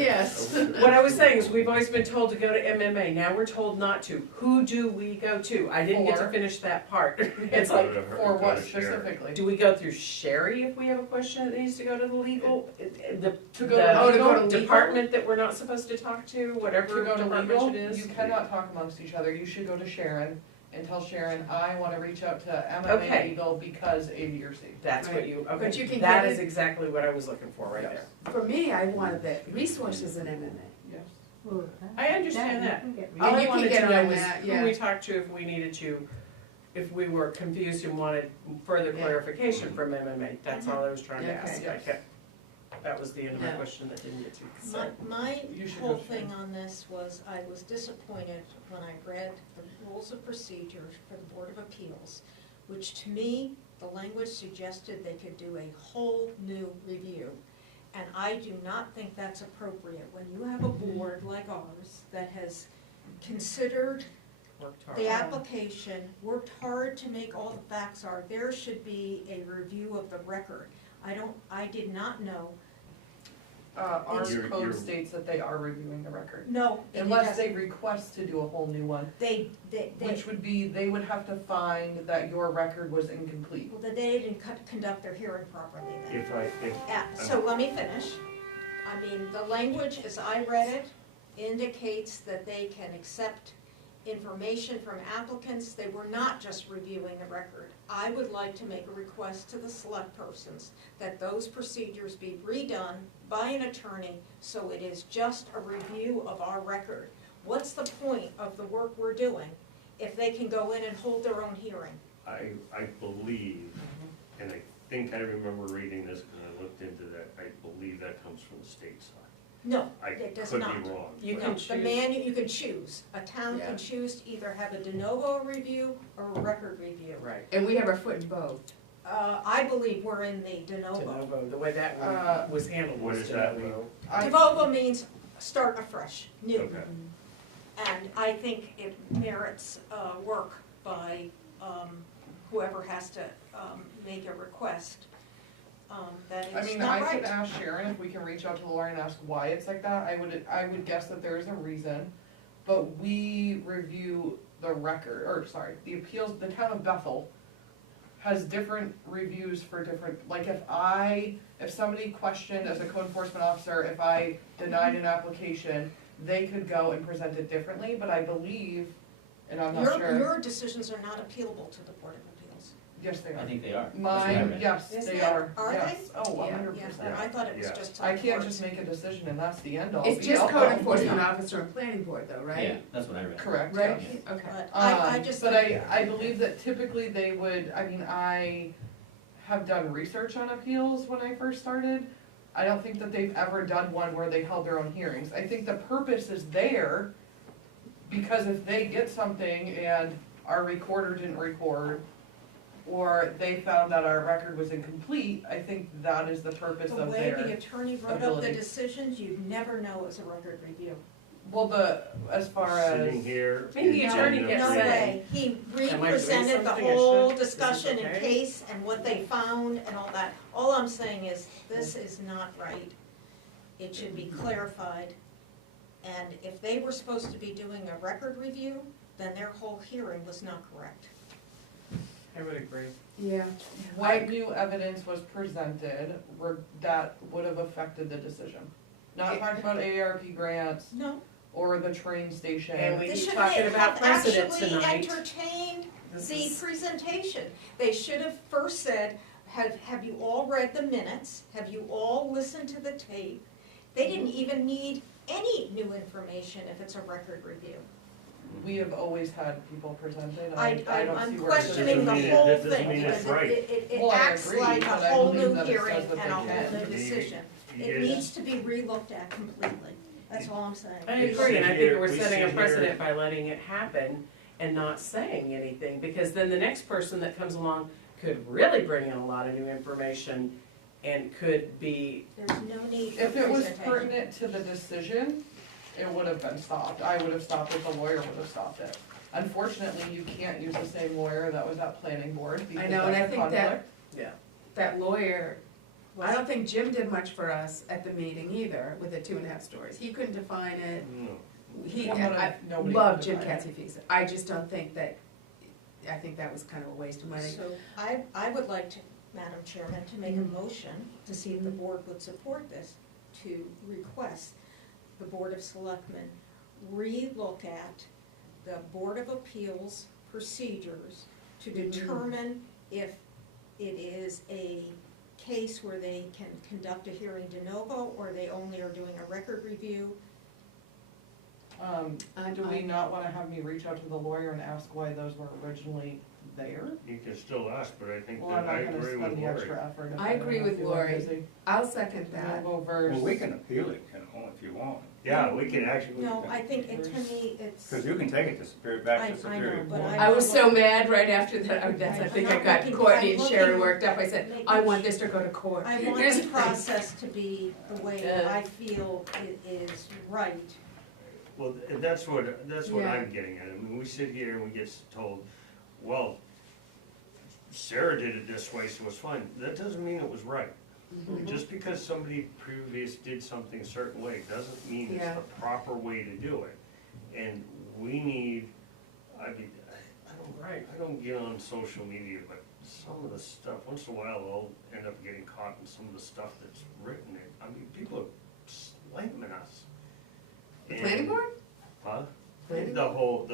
Yes. What I was saying is, we've always been told to go to MMA, now we're told not to. Who do we go to? I didn't get to For? finish that part. It's like, Go to her- For go what to Sharon. specifically? do we go through Sherry if we have a question that needs to go to the legal? The To go to Oh, to go to legal, legal? department that we're not supposed to talk to, to whatever go to department legal, it is? you cannot talk amongst each other, you should go to Sharon and tell Sharon, I wanna reach out to Okay. MMA legal because A, B, or C. That's what Right. you, But okay, you can that get is it- exactly what I was looking for right Yes. there. For me, I wanted the resources in MMA. Yes. I understand that. Oh, All you I can wanted get to know on was that, who yeah. we talked to if we needed to, if we were confused and wanted further Yeah. clarification from MMA, that's all I was trying to Okay. ask. I kept, that was the end of my Yeah. question that didn't get to. My You should whole go thing Sharon. on this was, I was disappointed when I read the rules of procedure for the Board of Appeals, which to me, the language suggested they could do a whole new review. And I do not think that's appropriate. When you have a board like ours that has considered Worked hard. the application, worked hard to make all the facts are, there should be a review of the record. I did not know, Our You're- code states that they are reviewing the record. no, Unless they request to do a whole new one, they, which would be, they would have to find that your record was incomplete. well, they didn't conduct their hearing properly then. If So let me finish. I mean, the language, as I read it, indicates that they can accept information from applicants, they were not just reviewing the record. I would like to make a request to the select persons that those procedures be redone by an attorney, so it is just a review of our record. What's the point of the work we're doing if they can go in and hold their own hearing? I believe, and I think I remember reading this because I looked into that, I believe that comes from the state side. No, I it does could not. be wrong. You but- can No, choose. the man, you can choose. A town Yeah. can choose to either have a de novo review or a record review. Right. And we have our foot in both. I believe we're in the de De novo. novo, the way that Uh, one was handled What was does de that novo. I- De novo means start afresh, new. Okay. And I think it merits work by whoever has to make a request, that I it's mean, not I could right. ask Sharon if we can reach out to Lori and ask why it's like that. I would guess that there is a reason, but we review the record, or sorry, the appeals, the town of Bethel has different reviews for different, like if somebody questioned as a code enforcement officer, if I denied an application, they could go and present it differently, but I believe, and I'm not sure. Your decisions are not appealable to the Board of Appeals. Yes, they I are. think they are. That's what I Mine, read. yes, Is they that- are, are yes, oh, Yeah. 100%. Yeah, I thought it was Yeah. just to I the can't courts. just make a decision and that's the end all. It's be just all. code enforcement officer and planning board though, Yeah, right? that's what I read. Correct, Right, yes. okay. But I just. But I believe that typically they would, I mean, I have done research on appeals when I first started. I don't think that they've ever done one where they held their own hearings. I think the purpose is there because if they get something and our recorder didn't record, or they found that our record was incomplete, I think that is the purpose The of way the their, attorney wrote up the ability. decisions, you'd never know as a record review. well, as far as. Sitting here. Maybe the and attorney telling gets us No say, that- way. He Am I doing represented the something I whole shouldn't? Is this discussion in okay? case and what they found and all that. All I'm saying is, this is not right. It should be clarified. And if they were supposed to be doing a record review, then their whole hearing was not correct. I would agree. Yeah. What new evidence was presented that would have affected the decision? Not talking about AARP grants No. or the train station. And we They keep should talking about precedent actually tonight. entertained This the is- presentation. They should have first said, have you all read the minutes? Have you all listened to the tape? They didn't even need any new information if it's a record review. We have always had people present it. I'm don't see where it questioning is. the Doesn't mean whole that doesn't thing, mean it's because right. it Well, I acts agree, like a but I whole believe new that it says hearing that and a whole they new can. decision. You It guys- needs to be relooked at completely, that's all I'm saying. I We agree, and I sit think here- we're we setting a sit precedent here- by letting it happen and not saying anything, because then the next person that comes along could really bring in a lot of new information and could be, There's no need for If it was presentation. pertinent to the decision, it would have been stopped. I would have stopped it, the lawyer would have stopped it. Unfortunately, you can't use the same lawyer that was at planning board because know, and I that's a think that- conflict. yeah. That lawyer, I don't think Jim did much for us at the meeting either with the 2.5 stories. He couldn't define it. No. I Nobody love could Jim define it. Katsifides. I just don't think that, I think that was kind of a waste of money. So I would like to, Madam Chairman, to make a motion to see if the board would support this, to request the Board of Selectmen re-look at the Board of Appeals procedures to determine if it is a case where they can conduct a hearing de novo, or they only are doing a record review. Do we not wanna have me reach out to the lawyer and ask why those were originally there? You can still ask, but I think Well, I'm that I not gonna agree with spend the Lori. extra effort. if I agree don't with feel like Lori. busy. I'll second that. We'll go verse. Well, we can appeal it, you know, if you want, Yeah, we can actually. No, I think to me, it's. because you can take it to back I to know, Superior but Court. I was so mad right after that, I think I got I'm Courtney and looking- Sharon worked up. I said, making I want this to go to court. I want Here's the the thing. process to be the way that I feel it is right. Well, that's what Yeah. I'm getting at. I mean, we sit here and we get told, well, Sarah did it this way, so it's fine. That doesn't mean it was right. Mhm. Just because somebody previous did something a certain way, doesn't mean it's Yeah. the proper way to do it. And we need, I don't get on social media, but some of the stuff, once in a while, I'll end up getting caught in some of the stuff that's written. I mean, people are slamming us. The planning board? Huh? Planning The whole,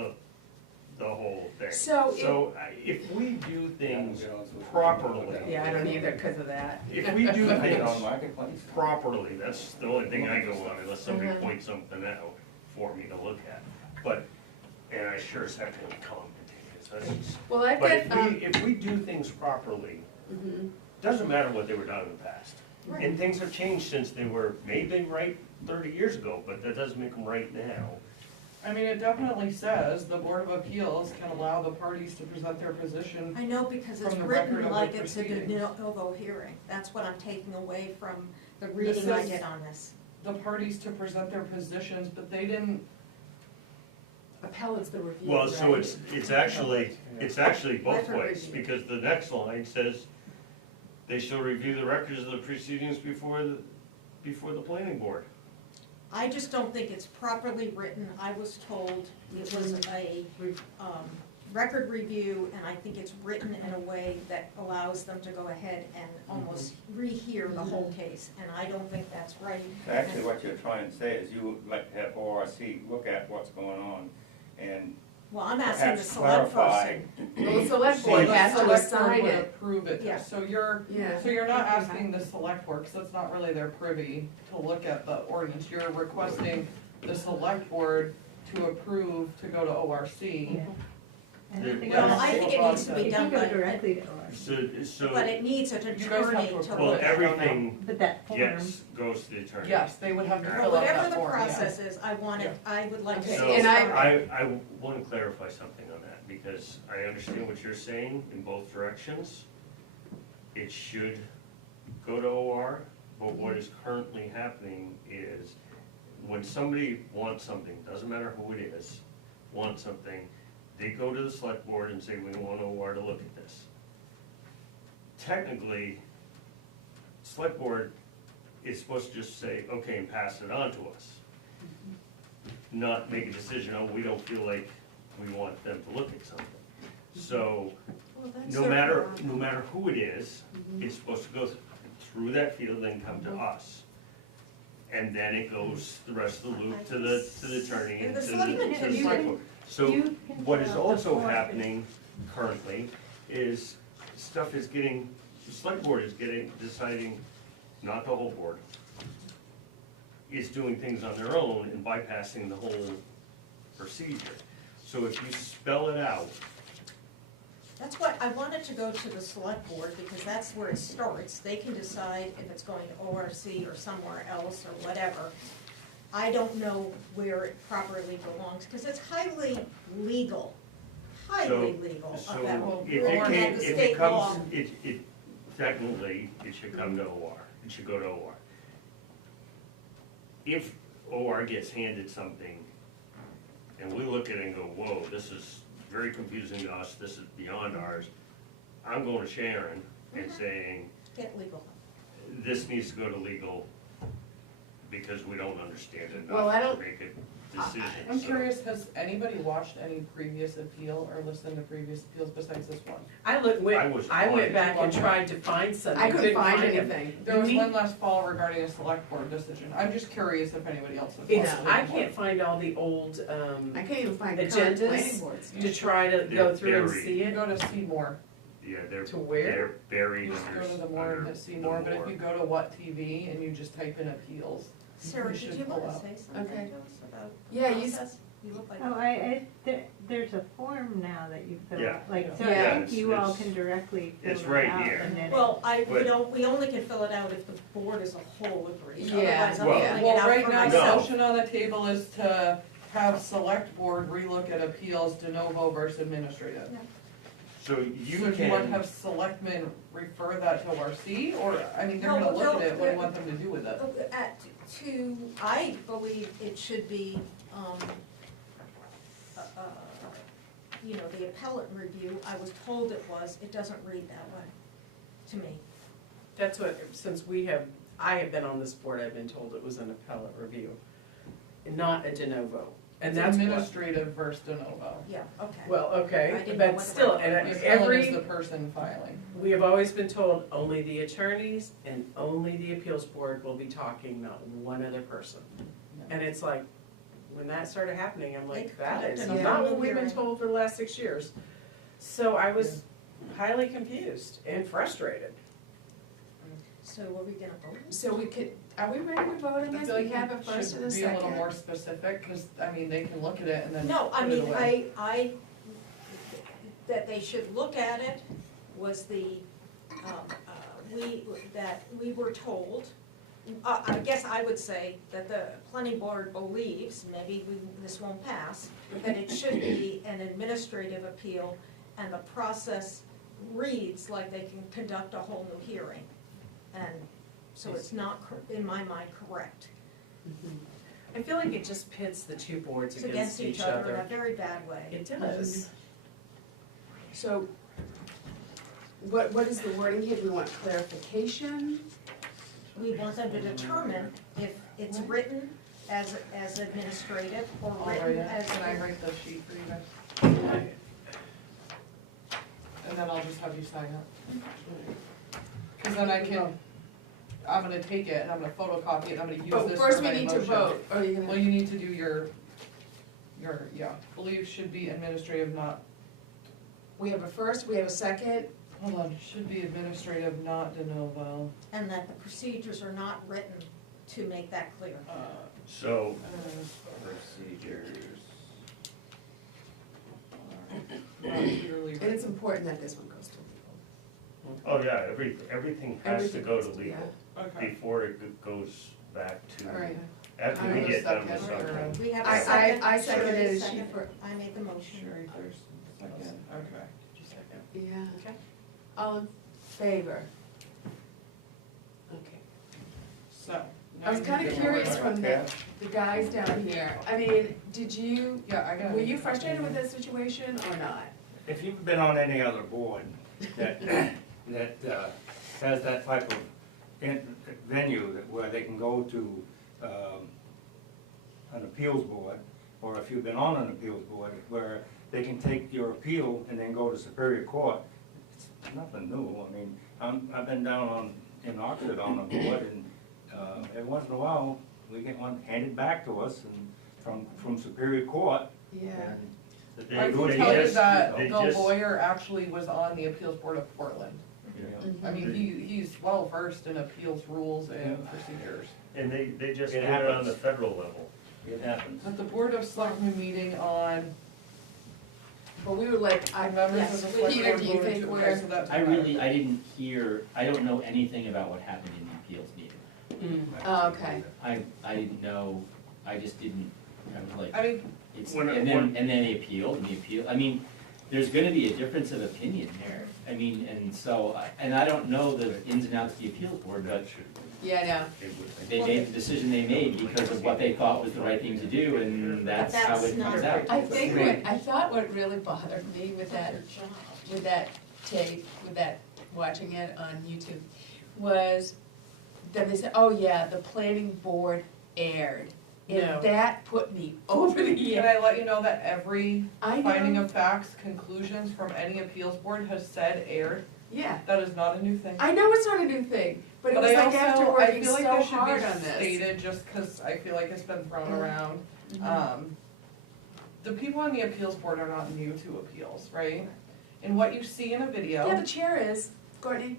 the whole thing. So If we do things Yeah, it's- properly, Yeah, I don't either because of that. if we do I think things on marketplace. properly, that's the only thing I go on, unless somebody Mhm. points something out for me to look at. But, and I sure as heck won't tell them to take it, that's just. Well, I've But got, if we do things properly, mhm. doesn't matter what they were done in the past. Right. And things have changed since they were maybe right 30 years ago, but that doesn't make them right now. I mean, it definitely says the Board of Appeals can allow the parties to present their position. I know because it's From the record written of the like it's a de proceedings. novo hearing. That's what I'm taking away from the reading I is- did on this. The parties to present their positions, but they didn't, Appellate's the review, Well, so right? it's actually both Record ways, review. because the next line says, they shall review the records of the proceedings before the planning board. I just don't think it's properly written. I was told it was a, record review, and I think it's written in a way that allows them to go ahead and almost rehear the whole case, and I don't think that's right. Actually, what you're trying to say is you would like to have ORC look at what's going on and Well, I'm asking the perhaps select clarify. person. Well, the select well, board the has to select board assign would it. approve it. Yeah. So you're Yeah. not asking the select board, because that's not really their privy to look at the ordinance. You're requesting the select board to approve to go to ORC. Yeah. And There- I think Well, that's- I think it needs to be You done can go by, directly to us, but it needs an You guys have attorney to to approve Well, look at it. everything, but that form. yes, goes to the attorney. Yes, they would have to Well, fill out Whatever that the form, yeah. process is, I want it, I would like to Okay, see So it and I- started. I want to clarify something on that, because I understand what you're saying in both directions. It should go to OR, but what is currently happening is when somebody wants something, doesn't matter who it is, wants something, they go to the select board and say, we want OR to look at this. Technically, select board is supposed to just say, okay, and pass it on to us. Not make a decision, oh, we don't feel like we want them to look at something. So, Well, that's no their matter prerogative. who it is, it's supposed to go through that field and come to us. And then it goes the rest of the loop to the attorney and The to selectmen the can select do- board. So, You can what is fill out the also form. happening currently is stuff is getting, the select board is deciding, not the whole board, is doing things on their own and bypassing the whole procedure. So if you spell it out, That's what, I wanted to go to the select board, because that's where it starts. They can decide if it's going to ORC or somewhere else or whatever. I don't know where it properly belongs, because it's highly legal, highly legal of so that. Well, if it or came, the if state it law. comes, it, technically, it should come to OR, it should go to OR. If OR gets handed something, and we look at it and go, whoa, this is very confusing to us, this is beyond ours, I'm going to Sharon and saying, Get legal. this needs to go to legal, because we don't understand it Well, I enough don't- to make a decision, I'm so. curious, has anybody watched any previous appeal or listened to previous appeals besides this one? I was I went on back and it. tried to find something. I couldn't find it. anything. There was We- one last fall regarding a select board decision. I'm just curious if anybody else has. It's, possibly I one. can't find all the old, I can't even find current Agendas? planning boards. to try to go through and They're see You it. go to see more, Yeah, they're, To where? they're buried you just under. go to the more and hit see more, but if you go to what TV and you just type in appeals, Sarah, You did should you pull want to out. say something Okay. to us about Yeah, the you, process? You look like. Oh, there's a form now that you fill Yeah. out, like, so Yeah, I think you all it's- can directly fill it's it right out here. and then. Well, But- we only can fill it out if the board as a whole agrees. Yeah. Otherwise, I'm Well- filling it well, out right for now, the No. myself. motion on the table is to have select board relook at appeals de novo versus administrative. So So you do you want to can, have selectmen refer that to ORC, or, I mean, they're No, gonna look at they'll- it, what do you want them to do with it? I believe it should be, the appellate review, I was told it was, it doesn't read that way, to me. That's what, since I have been on this board, I've been told it was an appellate review, not a de novo. And It's that's what, administrative versus de novo. Yeah, okay. well, I okay, didn't know but what the still, right and word The was. appellant is every, the person filing. we have always been told only the attorneys and only the appeals board will be talking, not one other person. And it's like, when that started happening, I'm like, They that is conducted a not full what we've been hearing. told for the last 6 years. So I was highly confused and frustrated. So are we gonna vote? So we could, are we ready to vote on I this? feel We like have a it first and a should be a little second. more specific, cause I mean, they can look at it and then No, I put it mean, away. that they should look at it was that we were told, I guess I would say that the planning board believes, maybe this won't pass, that it should be an administrative appeal, and the process reads like they can conduct a whole new hearing. And so it's not, in my mind, correct. I feel like it just pits the two boards It's against each other. in a very bad way. It does. So, what is the wording here? Do we want clarification? We want them to determine if it's written as administrative or I'll write written it, as. can I write the sheet for you guys? And then I'll just have you sign it. Cause then I'm gonna take it and I'm gonna photocopy it and I'm gonna use But this first for we my need to motion. vote. Or are you Well, gonna, you need to do your, believe should be administrative, not, we have a first, we have a second. hold on, should be administrative, not de novo. And that the procedures are not written to make that clear. So, Uh, procedures. not clearly And it's written. important that this one goes to legal. Oh, yeah, everything has to go to Everything, legal Okay. before it goes back to, All right. after we Alright. get done with Second, or- something. We have a I second. seconded Sherry it, second. she for, I made the motion. Sherry first, second, okay, just second. yeah. Okay. All in favor? Okay. So. I was now you kinda get your curious order. from the guys down here. I mean, did you, Yeah, I got it. were you frustrated with this situation or not? If you've been on any other board that, has that type of venue where they can go to, an appeals board, or if you've been on an appeals board, where they can take your appeal and then go to Superior Court, it's nothing new. I mean, I've been down in Oxford on a board, and, every once in a while, we get one handed back to us and from Superior Court, Yeah. and They- I will they tell you just- that they the just- lawyer actually was on the appeals board of Portland. you know. Mm-hmm. I mean, he's well versed in appeals rules and procedures. And they just It did it on happens. the federal level. It happens. At the Board of Selectmen meeting on, But we were like, I, members yes, of the select Peter, board do you voted think to, we're? okay, so that I doesn't matter. really, I didn't hear, I don't know anything about what happened in the appeals meeting. Oh, okay. I didn't know, I just didn't, I was like, I mean, it's, When- and then they appealed, and the appeal, I mean, there's gonna be a difference of opinion there. I mean, and so, and I don't know the ins and outs of the appeals board, but Yeah, I know. It would- they made the decision they made because of what they thought was the right thing to do, and that's how it comes out. I think I thought what really bothered me with that tape, with that, watching it on YouTube, was that they said, oh yeah, the planning board erred. No. And that put me over the can edge. I let you know that every I finding know, of facts, conclusions from any appeals board has said aired? yeah. That is not a new thing. I know it's not a new thing, but it But was I like after also, I working feel like so this should hard be on this. stated, just cause I feel like it's been thrown around. Mhm. The people on the appeals board are not new to appeals, right? And what you see in a video, Yeah, the chair is, Courtney.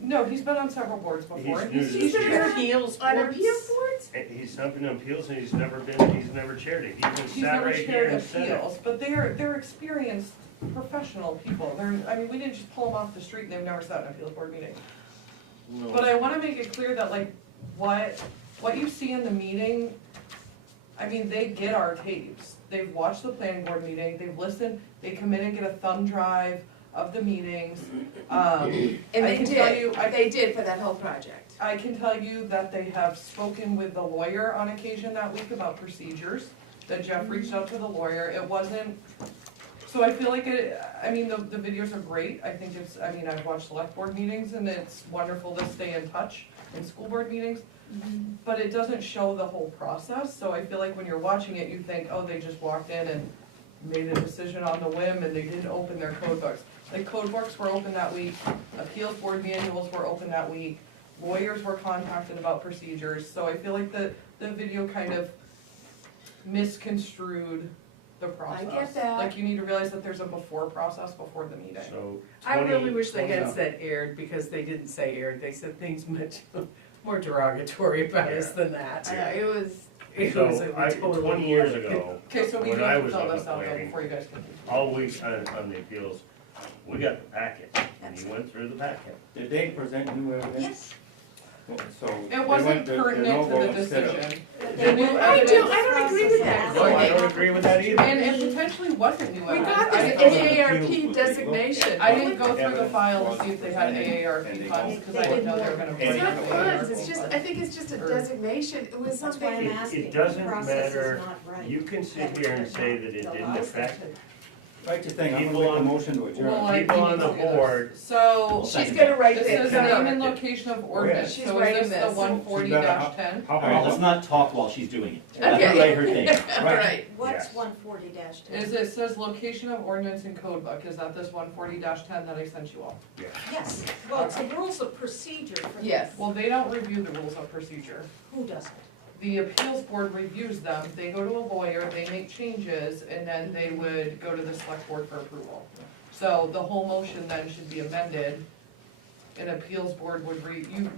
no, he's been on several boards before. He's new to He's this been year. on Appeals On boards? appeals boards? And he's not been on appeals and he's never chaired it. He just He's sat never right here chaired and said it. appeals, but they're experienced professional people. I mean, we didn't just pull them off the street and they've never sat in an appeals board meeting. No. But I wanna make it clear that like, what you see in the meeting, I mean, they get our tapes. They've watched the planning board meeting, they've listened, they come in and get a thumb drive of the meetings. And I they can tell you, did, they did for that whole project. I can tell you that they have spoken with the lawyer on occasion that week about procedures, that Jeff reached out to the lawyer, it wasn't, so I feel like I mean, the videos are great, I think I mean, I've watched select board meetings and it's wonderful to stay in touch in school board meetings, but it doesn't show the whole process, so I feel like when you're watching it, you think, oh, they just walked in and made a decision on the whim and they didn't open their code books. Like, code books were open that week, appeals board manuals were open that week, lawyers were contacted about procedures, so I feel like the video kind of misconstrued the process. get that. Like, you need to realize that there's a before process before the meeting. So I 20 really wish they had 20 said aired, because they didn't say aired, they said things much more derogatory about us than that. Yeah, it was, It So was I, totally. 20 years ago, Okay, so we when do I have to was fill on this the out though planning, before you guys can. all week on the appeals, we got the packet, and you went through the packet. Did they present new evidence? Yes. So. they It went wasn't the pertinent to no the vote instead of- decision. They new went evidence- through the I don't agree with process that, of No, I asking don't agree with that either. And it potentially wasn't new we evidence. got I this didn't- AARP designation. I didn't go through the file to see if they had AARP funds, because I didn't know they were gonna. It's bring not in funds, AARP it's just, funds. I think it's just a designation, it was That's why I'm something, asking. It doesn't The process is matter. not right. You can sit here and say that it didn't Allows them affect to- Write your thing, I'm People gonna make a on- motion to Well, adjourn. I people on need the to do this. board. So, she's gonna write this that is down. name and location of ordinance, She's so writing is this this. the 140-10? How All right, let's about, not talk while she's doing it. Let Okay. her write her thing. Alright, What's Yes. 140-10? Is it says location of ordinance in code book, is that this 140-10 that I sent you all? Yes, well, it's the rules of procedure for. yes. Well, they don't review the rules of procedure. Who doesn't? The appeals board reviews them, they go to a lawyer, they make changes, and then they would go to the select board for approval. So the whole motion then should be amended. An appeals board would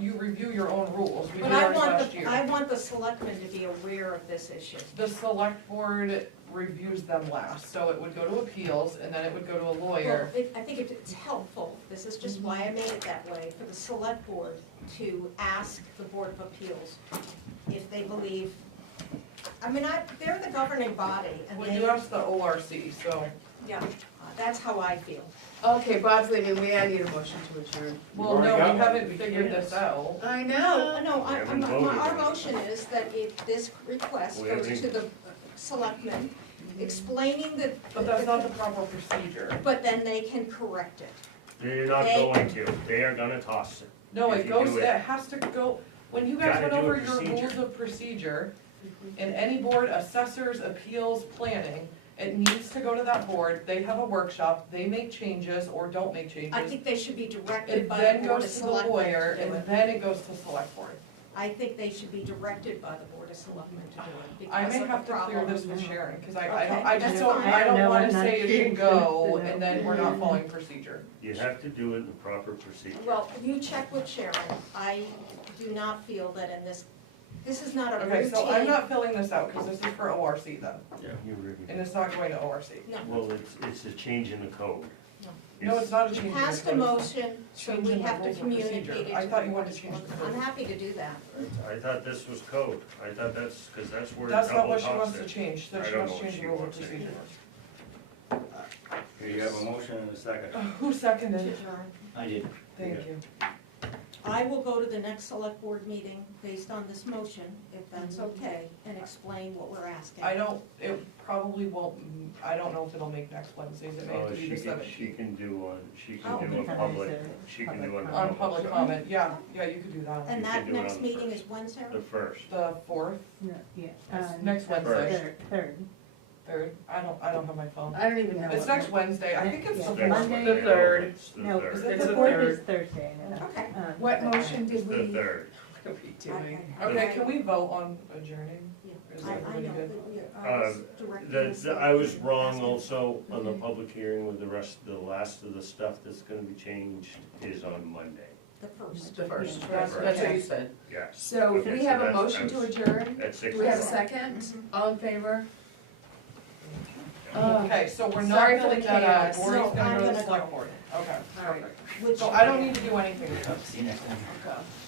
you review your own rules, we did But I ours want last the, year. I want the selectmen to be aware of this issue. The select board reviews them last, so it would go to appeals, and then it would go to a lawyer. Well, I think it's helpful, this is just why I made it that way, for the select board to ask the Board of Appeals if they believe, I mean, they're the governing body, and Well, they, you asked the ORC, so, yeah, that's how I feel. Okay, Bob's leaving, I need a motion to adjourn. well, already no, got we one. haven't figured this out. I know. No, We haven't voted our on it. motion is that if this request We goes haven't- to the selectmen, explaining the. But that's not the proper procedure. But then they can correct it. They're not They- going to, they are gonna toss it. No, If it you goes, do it it- has to go, when you guys Gotta went do a over your procedure. rules of procedure, in any board, assessors, appeals, planning, it needs to go to that board, they have a workshop, they make changes or don't make I changes. think they should be directed It by then the Board of goes to the Selectmen lawyer, to do and it. then it goes to select board. I think they should be directed by the Board of Selectmen to do it I because may of have the to clear problem. this with Sharon, cause I Okay, don't, I just that's don't, fine. I don't No, wanna I'm not say it sure. should go, No. and then we're not following procedure. You have to do it in the proper procedure. Well, you check with Sharon. I do not feel that in this is not a routine. Okay, so I'm not filling this out, cause this is for ORC then, You review. and it's not going to ORC. No, Well, it's a change in the code. No, it's not a you change in the passed a code. motion, so Change we in the have to rules of communicate procedure. it I to thought the you Board wanted of to change the Selectmen. I'm code. happy to do that. I thought this was code, I thought cause that's where That's not double what she wants tossed to it. change, I that she don't wants know to what change she the rules of wants procedure. okay, you have a motion and a second. Who seconded? Adjourn. I did. Thank you. I will go to the next select board meeting based on this motion, if that's okay, and explain what we're asking. I don't, it probably won't, I don't know if it'll make next Wednesdays, it may have Oh, to be she the can, 17th. she can do one, she Oh. can do a Because public, it's a she can do public an On public so- comment, yeah, you could do that. And You that can do it next on the meeting first. is when, Sarah? The first. The fourth, No, yeah. Next Wednesday. Third. third, I don't have my phone. I don't even know. It's what- next Wednesday, I think it's Yeah. the Next fourth. Monday. Monday. The third. It's the No, third. Is it the the fourth third? is Thursday. No. Okay. What motion did The we? third. What are we doing? Okay, can we vote on adjourning? Is I everybody know, good? that I was directing I was this- wrong also on the public hearing with the last of the stuff that's gonna be changed is on Monday. The first. The first, Yeah. that's what you said. Yes. So Okay, we so have a that's- motion to adjourn, At 6 do we have a o'clock. second? Mhm. All in favor? Okay, so we're Sorry not for the filling that out, chaos. Lori's No, gonna I'm go to the gonna select go. board. Okay, Alright. Which- so I don't need to do anything with this. See you next time.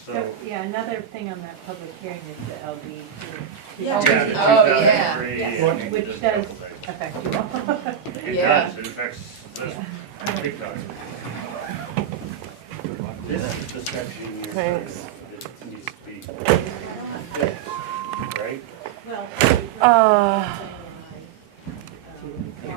So, Yeah, another thing on that public hearing is the LD Yeah. yeah, the Oh, yeah. 2003, Yes. and Which just a does- couple things. affect you all. It Yeah. does, it affects this big time. This is the section you're. Thanks. That needs to be fixed, right? Well.